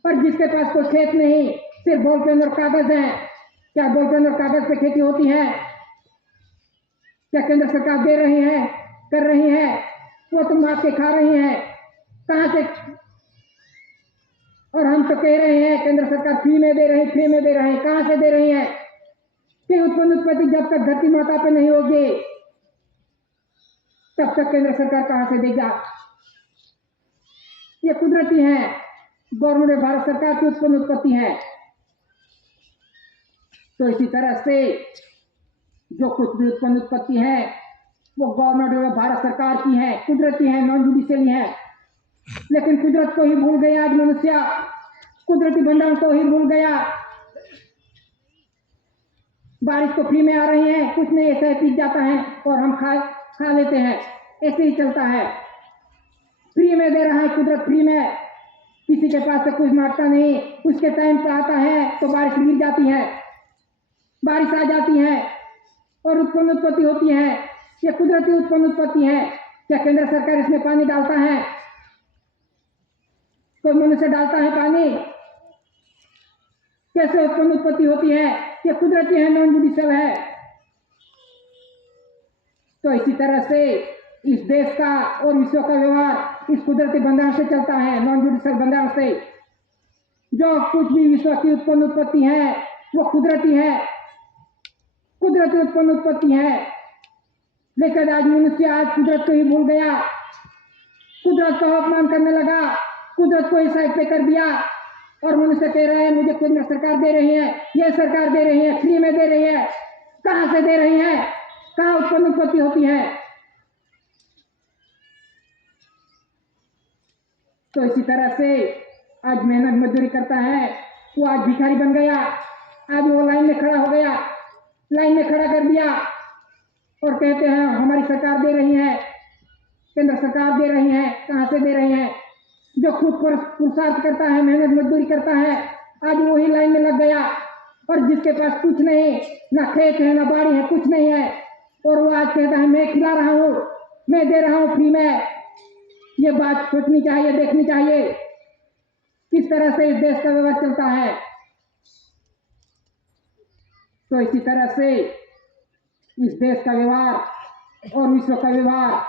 और जिसके पास कोई खेत नहीं, सिर्फ बॉल पेन और कागज है। क्या बॉल पेन और कागज पे खेती होती है? क्या केंद्र सरकार दे रही है, कर रही है? वो तुम मार के खा रही है। कहां से? और हम तो कह रहे हैं केंद्र सरकार फ्री में दे रही, फ्री में दे रहे हैं। कहां से दे रही है? कि उत्पन्न उत्पत्ति जब तक धरती माता पे नहीं होगी तब तक केंद्र सरकार कहां से देगा? ये कुदरती है, गवर्नमेंट भारत सरकार की उत्पन्न उत्पत्ति है। तो इसी तरह से जो कुछ भी उत्पन्न उत्पत्ति है वो गवर्नमेंट और भारत सरकार की है, कुदरती है, नॉन जुडिशियली है। लेकिन कुदरत को ही भूल गया आज मनुष्य, कुदरती भंडार को ही भूल गया। बारिश तो फ्री में आ रही है, कुछ नहीं, ऐसे पीट जाता है और हम खा लेते हैं, ऐसे ही चलता है। फ्री में दे रहा है कुदरत, फ्री में, किसी के पास से कुछ मांगता नहीं। उसके टाइम पे आता है तो बारिश गिर जाती है, बारिश आ जाती है और उत्पन्न उत्पत्ति होती है। ये कुदरती उत्पन्न उत्पत्ति है। क्या केंद्र सरकार इसमें पानी डालता है? कोई मनुष्य डालता है पानी? कैसे उत्पन्न उत्पत्ति होती है? ये कुदरती है, नॉन जुडिशियल है। तो इसी तरह से इस देश का और विश्व का व्यवहार इस कुदरती बंधन से चलता है, नॉन जुडिशियल बंधन से। जो कुछ भी विश्व की उत्पन्न उत्पत्ति है वो कुदरती है, कुदरती उत्पन्न उत्पत्ति है। लेकिन आज मनुष्य आज कुदरत को ही भूल गया, कुदरत का अपमान करने लगा, कुदरत को ही साइड पे कर दिया और मनुष्य कह रहा है मुझे केंद्र सरकार दे रही है, ये सरकार दे रही है, फ्री में दे रही है। कहां से दे रही है? कहां उत्पत्ति होती है? तो इसी तरह से आज मेहनत मजदूरी करता है, वो आज भिखारी बन गया, आज वो लाइन में खड़ा हो गया, लाइन में खड़ा कर दिया और कहते हैं हमारी सरकार दे रही है, केंद्र सरकार दे रही है। कहां से दे रही है? जो खुद पर पुरुषार्थ करता है, मेहनत मजदूरी करता है, आज वही लाइन में लग गया। और जिसके पास कुछ नहीं, ना खेत है ना बाड़ी है, कुछ नहीं है, और वो आज कहता है मैं खिला रहा हूँ, मैं दे रहा हूँ फ्री में। ये बात सोचनी चाहिए, देखनी चाहिए किस तरह से इस देश का व्यवहार चलता है। तो इसी तरह से इस देश का व्यवहार और विश्व का व्यवहार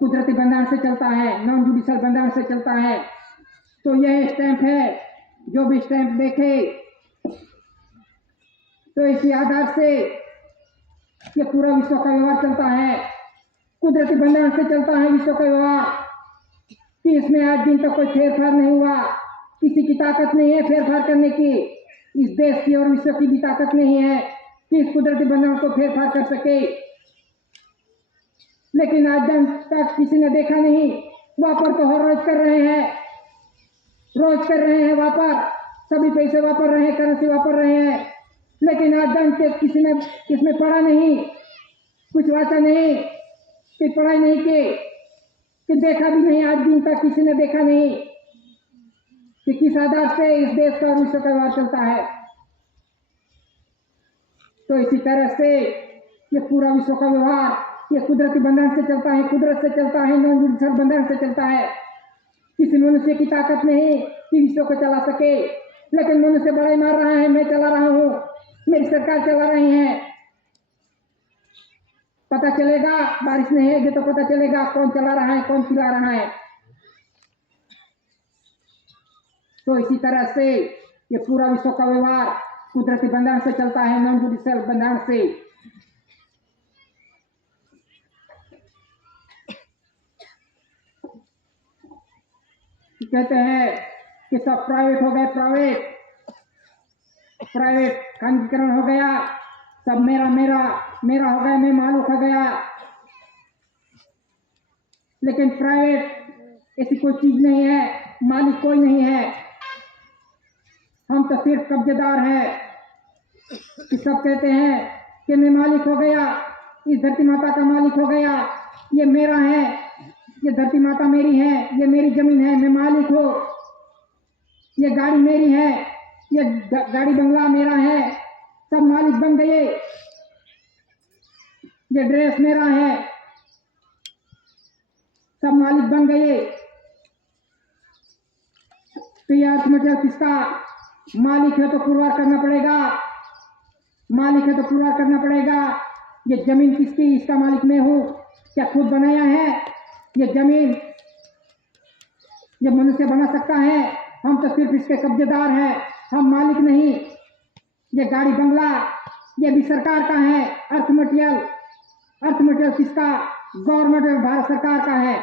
कुदरती बंधारण से चलता है, नॉन जुडिशियल बंधारण से चलता है। तो यह स्टैंप है, जो भी स्टैंप देखे तो इसी आधार से ये पूरा विश्व का व्यवहार चलता है, कुदरती बंधारण से चलता है विश्व का व्यवहार। कि इसमें आज दिन तक कोई फेरफार नहीं हुआ, किसी की ताकत नहीं है फेरफार करने की, इस देश की और विश्व की भी ताकत नहीं है कि इस कुदरती बंधारण को फेरफार कर सके। लेकिन आज दिन तक किसी ने देखा नहीं, वापर तो हर रोज कर रहे हैं, रोज कर रहे हैं वापर, सभी पैसे वापर रहे हैं, करेंसी वापर रहे हैं। लेकिन आज दिन के किसी ने किसमें पढ़ा नहीं, कुछ वाचा नहीं, कि पढ़ाई नहीं की, कि देखा भी नहीं, आज दिन तक किसी ने देखा नहीं कि किस आधार से इस देश का विश्व का व्यवहार चलता है। तो इसी तरह से ये पूरा विश्व का व्यवहार ये कुदरती बंधन से चलता है, कुदरत से चलता है, नॉन जुडिशियल बंधन से चलता है। किसी मनुष्य की ताकत नहीं कि विश्व को चला सके, लेकिन मनुष्य बड़ाई मार रहा है, मैं चला रहा हूँ, मेरी सरकार चला रही है। पता चलेगा, बारिश नहीं है तो पता चलेगा कौन चला रहा है, कौन खिला रहा है। तो इसी तरह से ये पूरा विश्व का व्यवहार कुदरती बंधन से चलता है, नॉन जुडिशियल बंधन से। कहते हैं कि सब प्राइवेट हो गए, प्राइवेट खानगीकरण हो गया, सब मेरा मेरा मेरा हो गया, मैं मालिक हो गया। लेकिन प्राइवेट ऐसी कोई चीज नहीं है, मालिक कोई नहीं है, हम तो सिर्फ कब्जेदार हैं। कि सब कहते हैं कि मैं मालिक हो गया, इस धरती माता का मालिक हो गया, ये मेरा है, ये धरती माता मेरी है, ये मेरी जमीन है, मैं मालिक हूँ, ये गाड़ी मेरी है, ये गाड़ी बंगला मेरा है, सब मालिक बन गए। ये ड्रेस मेरा है, सब मालिक बन गए। तो ये अर्थ मतलब किसका मालिक है? तो पुरवार करना पड़ेगा, मालिक है तो पुरवार करना पड़ेगा। ये जमीन किसकी? इसका मालिक मैं हूँ। क्या खुद बनाया है ये जमीन? ये मनुष्य बना सकता है, हम तो सिर्फ इसके कब्जेदार हैं, हम मालिक नहीं। ये गाड़ी बंगला ये भी सरकार का है, अर्थ मटेरियल किसका? गवर्नमेंट और भारत सरकार का है।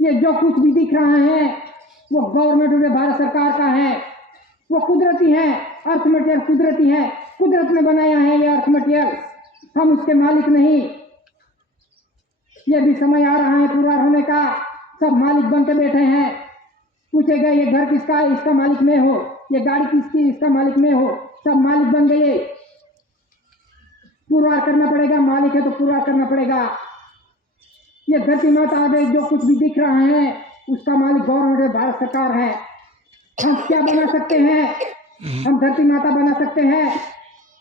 ये जो कुछ भी दिख रहा है वो गवर्नमेंट और भारत सरकार का है, वो कुदरती है, अर्थ मटेरियल कुदरती है, कुदरत ने बनाया है ये अर्थ मटेरियल, हम उसके मालिक नहीं। ये भी समय आ रहा है पूरा होने का, सब मालिक बन के बैठे हैं। पूछेगा ये घर किसका? इसका मालिक मैं हूँ। ये गाड़ी किसकी? इसका मालिक मैं हूँ। सब मालिक बन गए, पुरवार करना पड़ेगा, मालिक है तो पुरवार करना पड़ेगा। ये धरती माता आ गई, जो कुछ भी दिख रहा है उसका मालिक गवर्नमेंट भारत सरकार है। हम क्या बना सकते हैं? हम धरती माता बना सकते हैं,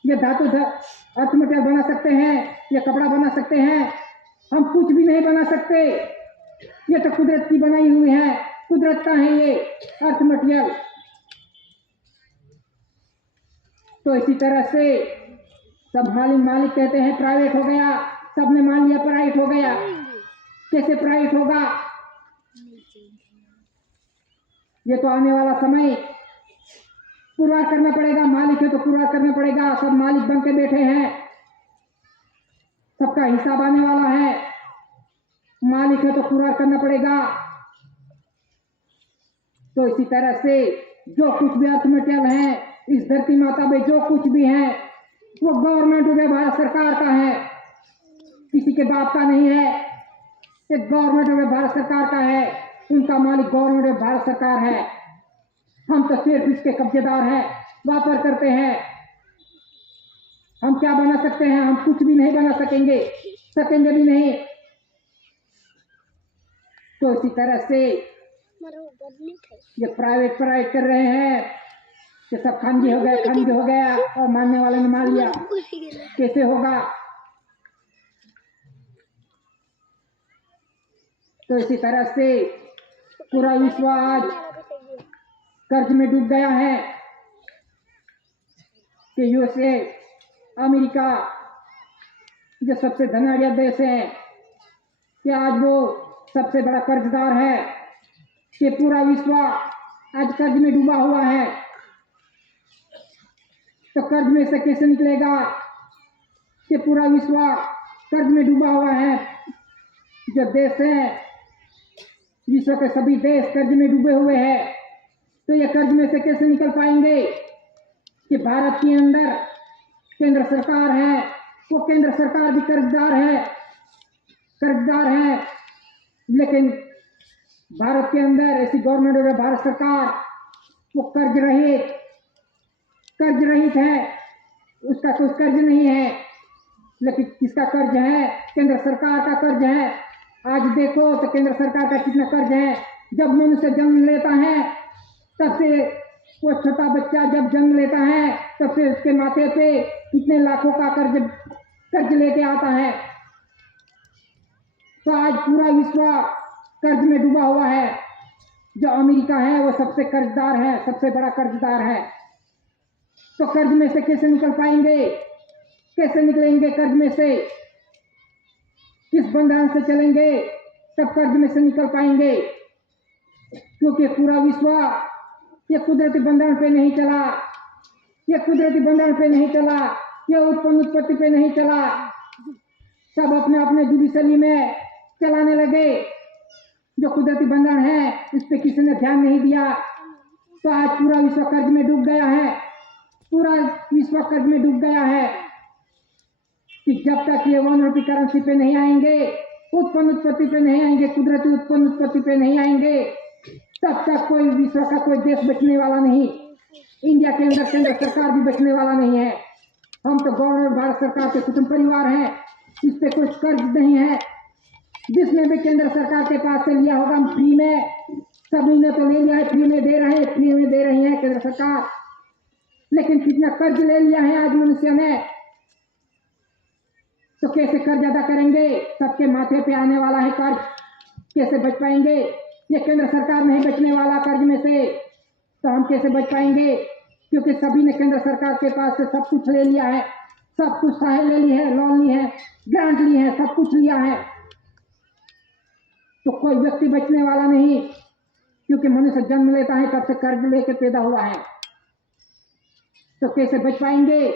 ये धातु अर्थ मटेरियल बना सकते हैं, ये कपड़ा बना सकते हैं, हम कुछ भी नहीं बना सकते। ये तो कुदरत की बनाई हुई है, कुदरत का है ये अर्थ मटेरियल। तो इसी तरह से सब मालिक कहते हैं प्राइवेट हो गया, सबने मान लिया प्राइवेट हो गया। कैसे प्राइवेट होगा? ये तो आने वाला समय पुरवार करना पड़ेगा, मालिक है तो पुरवार करना पड़ेगा। सब मालिक बन के बैठे हैं, सबका हिसाब आने वाला है, मालिक है तो पुरवार करना पड़ेगा। तो इसी तरह से जो कुछ भी अर्थ मटेरियल है इस धरती माता में, जो कुछ भी है वो गवर्नमेंट ऑफ भारत सरकार का है, किसी के बाप का नहीं है। ये गवर्नमेंट ऑफ भारत सरकार का है, उनका मालिक गवर्नमेंट ऑफ भारत सरकार है। हम तो सिर्फ इसके कब्जेदार हैं, व्यापार करते हैं। हम क्या बना सकते हैं? हम कुछ भी नहीं बना सकेंगे भी नहीं। तो इसी तरह से ये प्राइवेट कर रहे हैं कि सब खानगी हो गया और मानने वाले ने मान लिया। कैसे होगा? तो इसी तरह से पूरा विश्व आज कर्ज में डूब गया है कि यूएसए, अमेरिका जो सबसे धनाढ़ देश है कि आज वो सबसे बड़ा कर्जदार है, कि पूरा विश्व आज कर्ज में डूबा हुआ है। तो कर्ज में से कैसे निकलेगा कि पूरा विश्व कर्ज में डूबा हुआ है? जो देश है, विश्व के सभी देश कर्ज में डूबे हुए हैं। तो ये कर्ज में से कैसे निकल पाएंगे? कि भारत के अंदर केंद्र सरकार है, वो केंद्र सरकार भी कर्जदार है, लेकिन भारत के अंदर ऐसी गवर्नमेंट ऑफ भारत सरकार वो कर्ज रहित है, उसका कोई कर्ज नहीं है। लेकिन किसका कर्ज है? केंद्र सरकार का कर्ज है। आज देखो तो केंद्र सरकार का कितना कर्ज है। जब मनुष्य जन्म लेता है तब से वो छोटा बच्चा जब जन्म लेता है तब से उसके माथे पे कितने लाखों का कर्ज लेके आता है। तो आज पूरा विश्व कर्ज में डूबा हुआ है। जो अमेरिका है वो सबसे कर्जदार है, सबसे बड़ा कर्जदार है। तो कर्ज में से कैसे निकल पाएंगे? कैसे निकलेंगे कर्ज में से? किस बंधन से चलेंगे तब कर्ज में से निकल पाएंगे? क्योंकि पूरा विश्व ये कुदरती बंधन पे नहीं चला, ये उत्पन्न उत्पत्ति पे नहीं चला। सब अपने अपने जुडिशरी में चलाने लगे। जो कुदरती बंधन है उस पर किसी ने ध्यान नहीं दिया। तो आज पूरा विश्व कर्ज में डूब गया है। कि जब तक ये वन रुपी करेंसी पे नहीं आएंगे, उत्पन्न उत्पत्ति पे नहीं आएंगे, कुदरती उत्पन्न उत्पत्ति पे नहीं आएंगे, तब तक कोई विश्व का कोई देश बचने वाला नहीं। इंडिया के अंदर केंद्र सरकार भी बचने वाला नहीं है। हम तो गवर्नमेंट भारत सरकार के कुटुंब परिवार हैं, इस पे कुछ कर्ज नहीं है। जिसने भी केंद्र सरकार के पास से लिया होगा हम फ्री में, सभी ने तो ले लिया है, फ्री में दे रही है केंद्र सरकार। लेकिन कितना कर्ज ले लिया है आज मनुष्य ने, तो कैसे कर्ज अदा करेंगे? सबके माथे पे आने वाला है कर्ज, कैसे बच पाएंगे? ये केंद्र सरकार नहीं बचने वाला कर्ज में से, तो हम कैसे बच पाएंगे? क्योंकि सभी ने केंद्र सरकार के पास से सब कुछ ले लिया है, सब कुछ सहायता ले ली है, लोन ली है, ग्रांट ली है, सब कुछ लिया है। तो कोई व्यक्ति बचने वाला नहीं, क्योंकि मनुष्य जन्म लेता है तब से कर्ज लेके पैदा हुआ है। तो कैसे बच पाएंगे?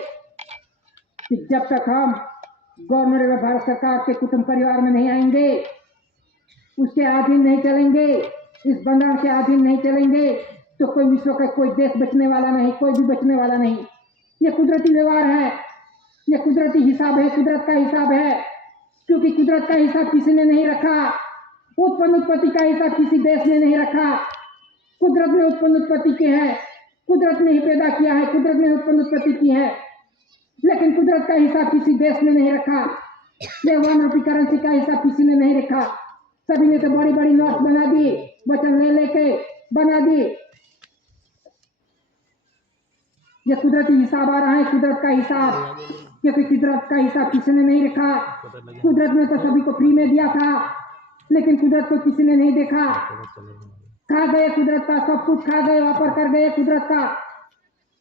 कि जब तक हम गवर्नमेंट ऑफ भारत सरकार के कुटुंब परिवार में नहीं आएंगे, उसके अधीन नहीं चलेंगे, इस बंधन के अधीन नहीं चलेंगे, तो कोई विश्व का कोई देश बचने वाला नहीं, कोई भी बचने वाला नहीं। ये कुदरती व्यवहार है, ये कुदरती हिसाब है, कुदरत का हिसाब है। क्योंकि कुदरत का हिसाब किसी ने नहीं रखा, उत्पन्न उत्पत्ति का हिसाब किसी देश ने नहीं रखा। कुदरत ने उत्पन्न उत्पत्ति की है, कुदरत ने ही पैदा किया है, कुदरत ने उत्पन्न उत्पत्ति की है। लेकिन कुदरत का हिसाब किसी देश ने नहीं रखा। ये वन रुपी करेंसी का हिसाब किसी ने नहीं रखा। सभी ने तो बड़ी बड़ी नोट बना दी, वचन ले लेके बना दी। ये कुदरती हिसाब आ रहा है, कुदरत का हिसाब, क्योंकि कुदरत का हिसाब किसी ने नहीं रखा। कुदरत ने तो सभी को फ्री में दिया था, लेकिन कुदरत को किसी ने नहीं देखा। खा गए कुदरत का, सब कुछ खा गए, वापर कर गए कुदरत का।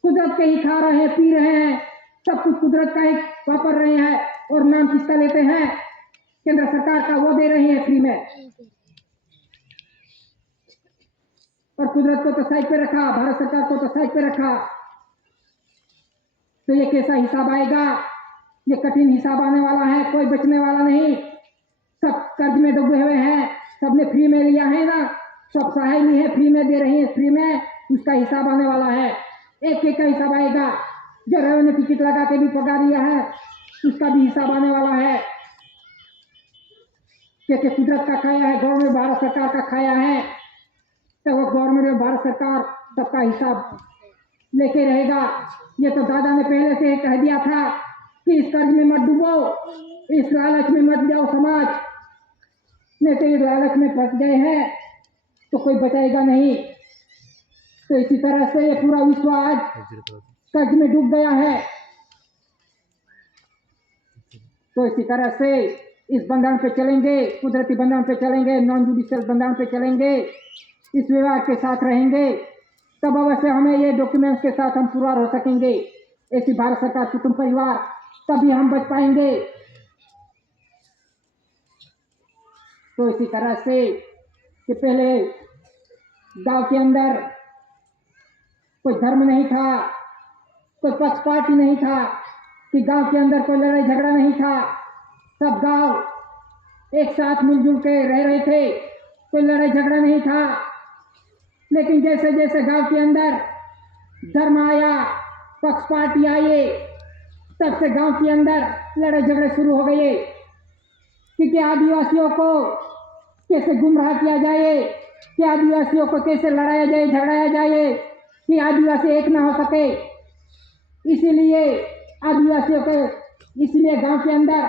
कुदरत के ही खा रहे हैं, पी रहे हैं, सब कुछ कुदरत का ही वापर रहे हैं। और नाम किसका लेते हैं? केंद्र सरकार का, वो दे रही है फ्री में। और कुदरत को तो साइड पे रखा, भारत सरकार को तो साइड पे रखा। तो ये कैसा हिसाब आएगा? ये कठिन हिसाब आने वाला है, कोई बचने वाला नहीं। सब कर्ज में डूबे हुए हैं, सबने फ्री में लिया है ना, सब सहाय नहीं है, फ्री में दे रही है, फ्री में उसका हिसाब आने वाला है, एक एक का हिसाब आएगा। जो रेलवे ने टिकट लगा के भी पका दिया है उसका भी हिसाब आने वाला है। कि कुदरत का खाया है, गवर्नमेंट भारत सरकार का खाया है, तो वो गवर्नमेंट और भारत सरकार सबका हिसाब लेके रहेगा। ये तो दादा ने पहले से कह दिया था कि इस कर्ज में मत डूबो, इस लालच में मत जाओ समाज, नहीं तो इस लालच में फंस गए हैं तो कोई बचाएगा नहीं। तो इसी तरह से ये पूरा विश्व आज कर्ज में डूब गया है। तो इसी तरह से इस बंधन पे चलेंगे, कुदरती बंधन पे चलेंगे, नॉन जुडिशियल बंधन पे चलेंगे, इस विभाग के साथ रहेंगे, तब अवश्य हमें ये डॉक्यूमेंट्स के साथ हम पूरा हो सकेंगे। ऐसी भारत सरकार कुटुंब परिवार, तभी हम बच पाएंगे। तो इसी तरह से कि पहले गांव के अंदर कोई धर्म नहीं था, कोई पक्षपाती नहीं था, कि गांव के अंदर कोई लड़ाई झगड़ा नहीं था, सब गांव एक साथ मिलजुल के रह रहे थे, कोई लड़ाई झगड़ा नहीं था। लेकिन जैसे जैसे गांव के अंदर धर्म आया, पक्षपाती आए, तब से गांव के अंदर लड़ाई झगड़े शुरू हो गए कि आदिवासियों को कैसे गुमराह किया जाए, कि आदिवासियों को कैसे लड़ाया जाए, झगड़ाया जाए, कि आदिवासी एक ना हो सके। इसीलिए आदिवासियों को, इसलिए गांव के अंदर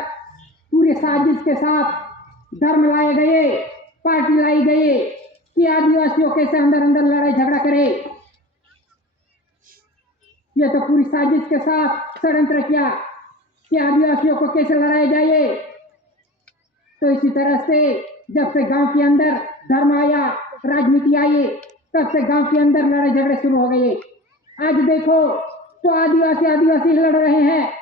पूरे साजिश के साथ धर्म लाए गए, पार्टी लाई गई कि आदिवासियों कैसे अंदर अंदर लड़ाई झगड़ा करे। ये तो पूरी साजिश के साथ षड्यंत्र किया कि आदिवासियों को कैसे लड़ाया जाए। तो इसी तरह से जब से गांव के अंदर धर्म आया, राजनीति आई, तब से गांव के अंदर लड़ाई झगड़े शुरू हो गए। आज देखो तो आदिवासी आदिवासी लड़ रहे हैं,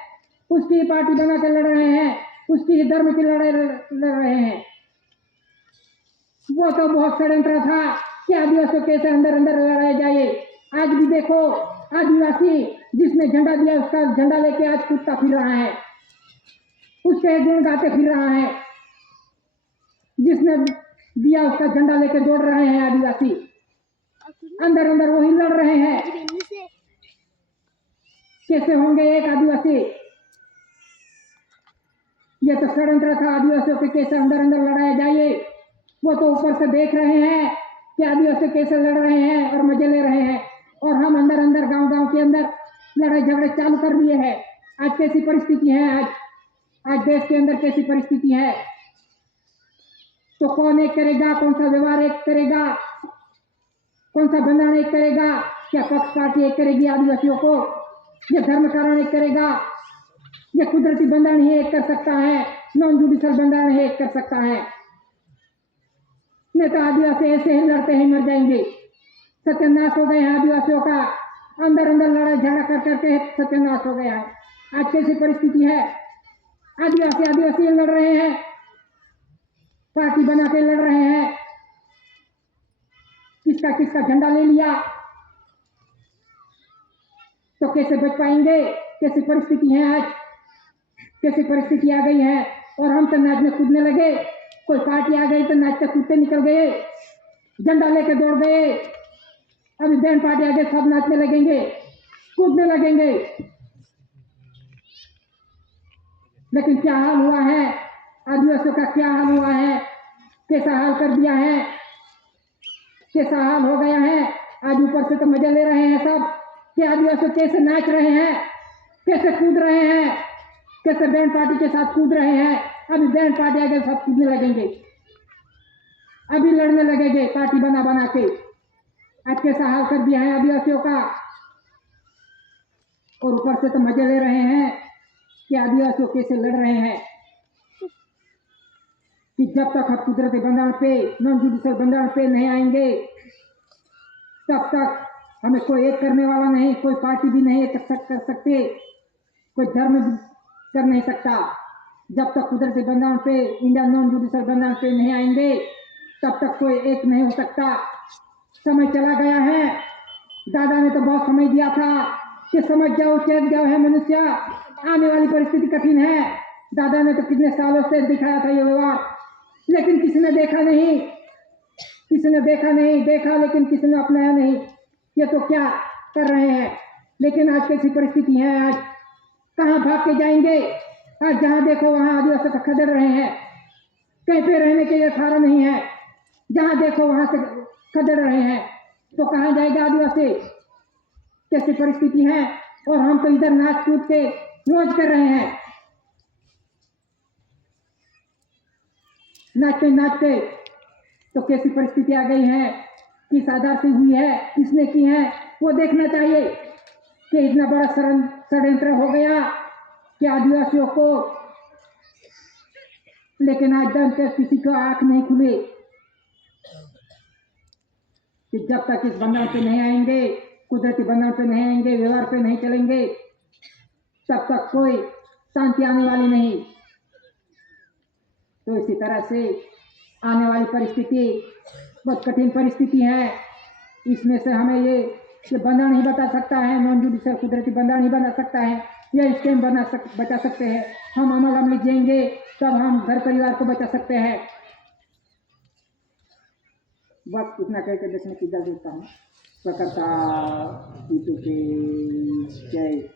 उसकी पार्टी बना के लड़ रहे हैं, उसकी धर्म की लड़ाई लड़ रहे हैं। वो तो बहुत षड्यंत्र था कि आदिवासियों कैसे अंदर अंदर लड़ाया जाए। आज भी देखो आदिवासी जिसने झंडा दिया उसका झंडा लेके आज कूदता फिर रहा है, उसके गुण गाते फिर रहा है। जिसने दिया उसका झंडा लेके दौड़ रहे हैं आदिवासी, अंदर अंदर वही लड़ रहे हैं। कैसे होंगे एक आदिवासी? ये तो षड्यंत्र था आदिवासियों के कैसे अंदर अंदर लड़ाया जाए। वो तो ऊपर से देख रहे हैं कि आदिवासी कैसे लड़ रहे हैं और मजे ले रहे हैं, और हम अंदर अंदर गांव गांव के अंदर लड़ाई झगड़े चालू कर दिए हैं। आज कैसी परिस्थिति है, आज देश के अंदर कैसी परिस्थिति है। तो कौन एक करेगा, कौन सा व्यवहार एक करेगा, कौन सा बंधन एक करेगा? क्या पक्ष पार्टी एक करेगी आदिवासियों को, या धर्म कारण एक करेगा, या कुदरती बंधन ही एक कर सकता है, नॉन जुडिशियल बंधन ही एक कर सकता है? नहीं तो आदिवासी ऐसे ही लड़ते ही मर जाएंगे। सत्यानाश हो गए हैं आदिवासियों का, अंदर अंदर लड़ाई झगड़ा कर करके सत्यानाश हो गया है। आज कैसी परिस्थिति है, आदिवासी आदिवासी लड़ रहे हैं, पार्टी बना के लड़ रहे हैं, किसका किसका झंडा ले लिया। तो कैसे बच पाएंगे? कैसी परिस्थिति है आज, कैसी परिस्थिति आ गई है। और हम तो नाचने कूदने लगे, कोई पार्टी आ गई तो नाचते कूदते निकल गए, झंडा लेके दौड़ गए। अभी बैंड पार्टी आ गए, सब नाचने लगेंगे, कूदने लगेंगे। लेकिन क्या हाल हुआ है आदिवासियों का, क्या हाल हुआ है, कैसा हाल कर दिया है, कैसा हाल हो गया है। आज ऊपर से तो मजा ले रहे हैं सब कि आदिवासी कैसे नाच रहे हैं, कैसे कूद रहे हैं, कैसे बैंड पार्टी के साथ कूद रहे हैं। अभी बैंड पार्टी आगे सब कूदने लगेंगे, अभी लड़ने लगेंगे पार्टी बना बना के। आज कैसा हाल कर दिया है आदिवासियों का। और ऊपर से तो मजे ले रहे हैं कि आदिवासियों कैसे लड़ रहे हैं कि जब तक हम कुदरती बंधन पे, नॉन जुडिशियल बंधन पे नहीं आएंगे, तब तक हमें कोई एक करने वाला नहीं, कोई पार्टी भी नहीं कर सकते, कोई धर्म भी कर नहीं सकता। जब तक कुदरती बंधन पे, इंडिया नॉन जुडिशियल बंधन पे नहीं आएंगे, तब तक कोई एक नहीं हो सकता। समय चला गया है, दादा ने तो बहुत समय दिया था कि समझ जाओ, चेत जाओ है मनुष्य, आने वाली परिस्थिति कठिन है। दादा ने तो कितने सालों से दिखाया था ये व्यवहार, लेकिन किसी ने देखा नहीं। किसी ने देखा नहीं, देखा लेकिन किसी ने अपनाया नहीं। ये तो क्या कर रहे हैं। लेकिन आज कैसी परिस्थिति है, आज कहाँ भाग के जाएंगे। आज जहाँ देखो वहाँ आदिवासी का खदेड़ रहे हैं, कहीं पे रहने के लिए ठहरा नहीं है। जहाँ देखो वहां से खदेड़ रहे हैं, तो कहाँ जाएगा आदिवासी। कैसी परिस्थिति है। और हम तो इधर नाच कूद के मौज कर रहे हैं, नाचते नाचते। तो कैसी परिस्थिति आ गई है, किस आधार से हुई है, किसने की है, वो देखना चाहिए। कि इतना बड़ा षड्यंत्र हो गया कि आदिवासियों को, लेकिन आज दम तक किसी को आंख नहीं खुली कि जब तक इस बंधन पे नहीं आएंगे, कुदरती बंधन पे नहीं आएंगे, व्यवहार पे नहीं चलेंगे, तब तक कोई शांति आने वाली नहीं। तो इसी तरह से आने वाली परिस्थिति बहुत कठिन परिस्थिति है। इसमें से हमें ये बंधन नहीं बता सकता है, नॉन जुडिशियल कुदरती बंधन नहीं बना सकता है, या स्टेम बचा सकते हैं। हम अमल अमली जिएंगे तब हम घर परिवार को बचा सकते हैं। बस इतना कहकर देखने की इजाजत देता हूँ। प्रकर्ता ईटू की जय।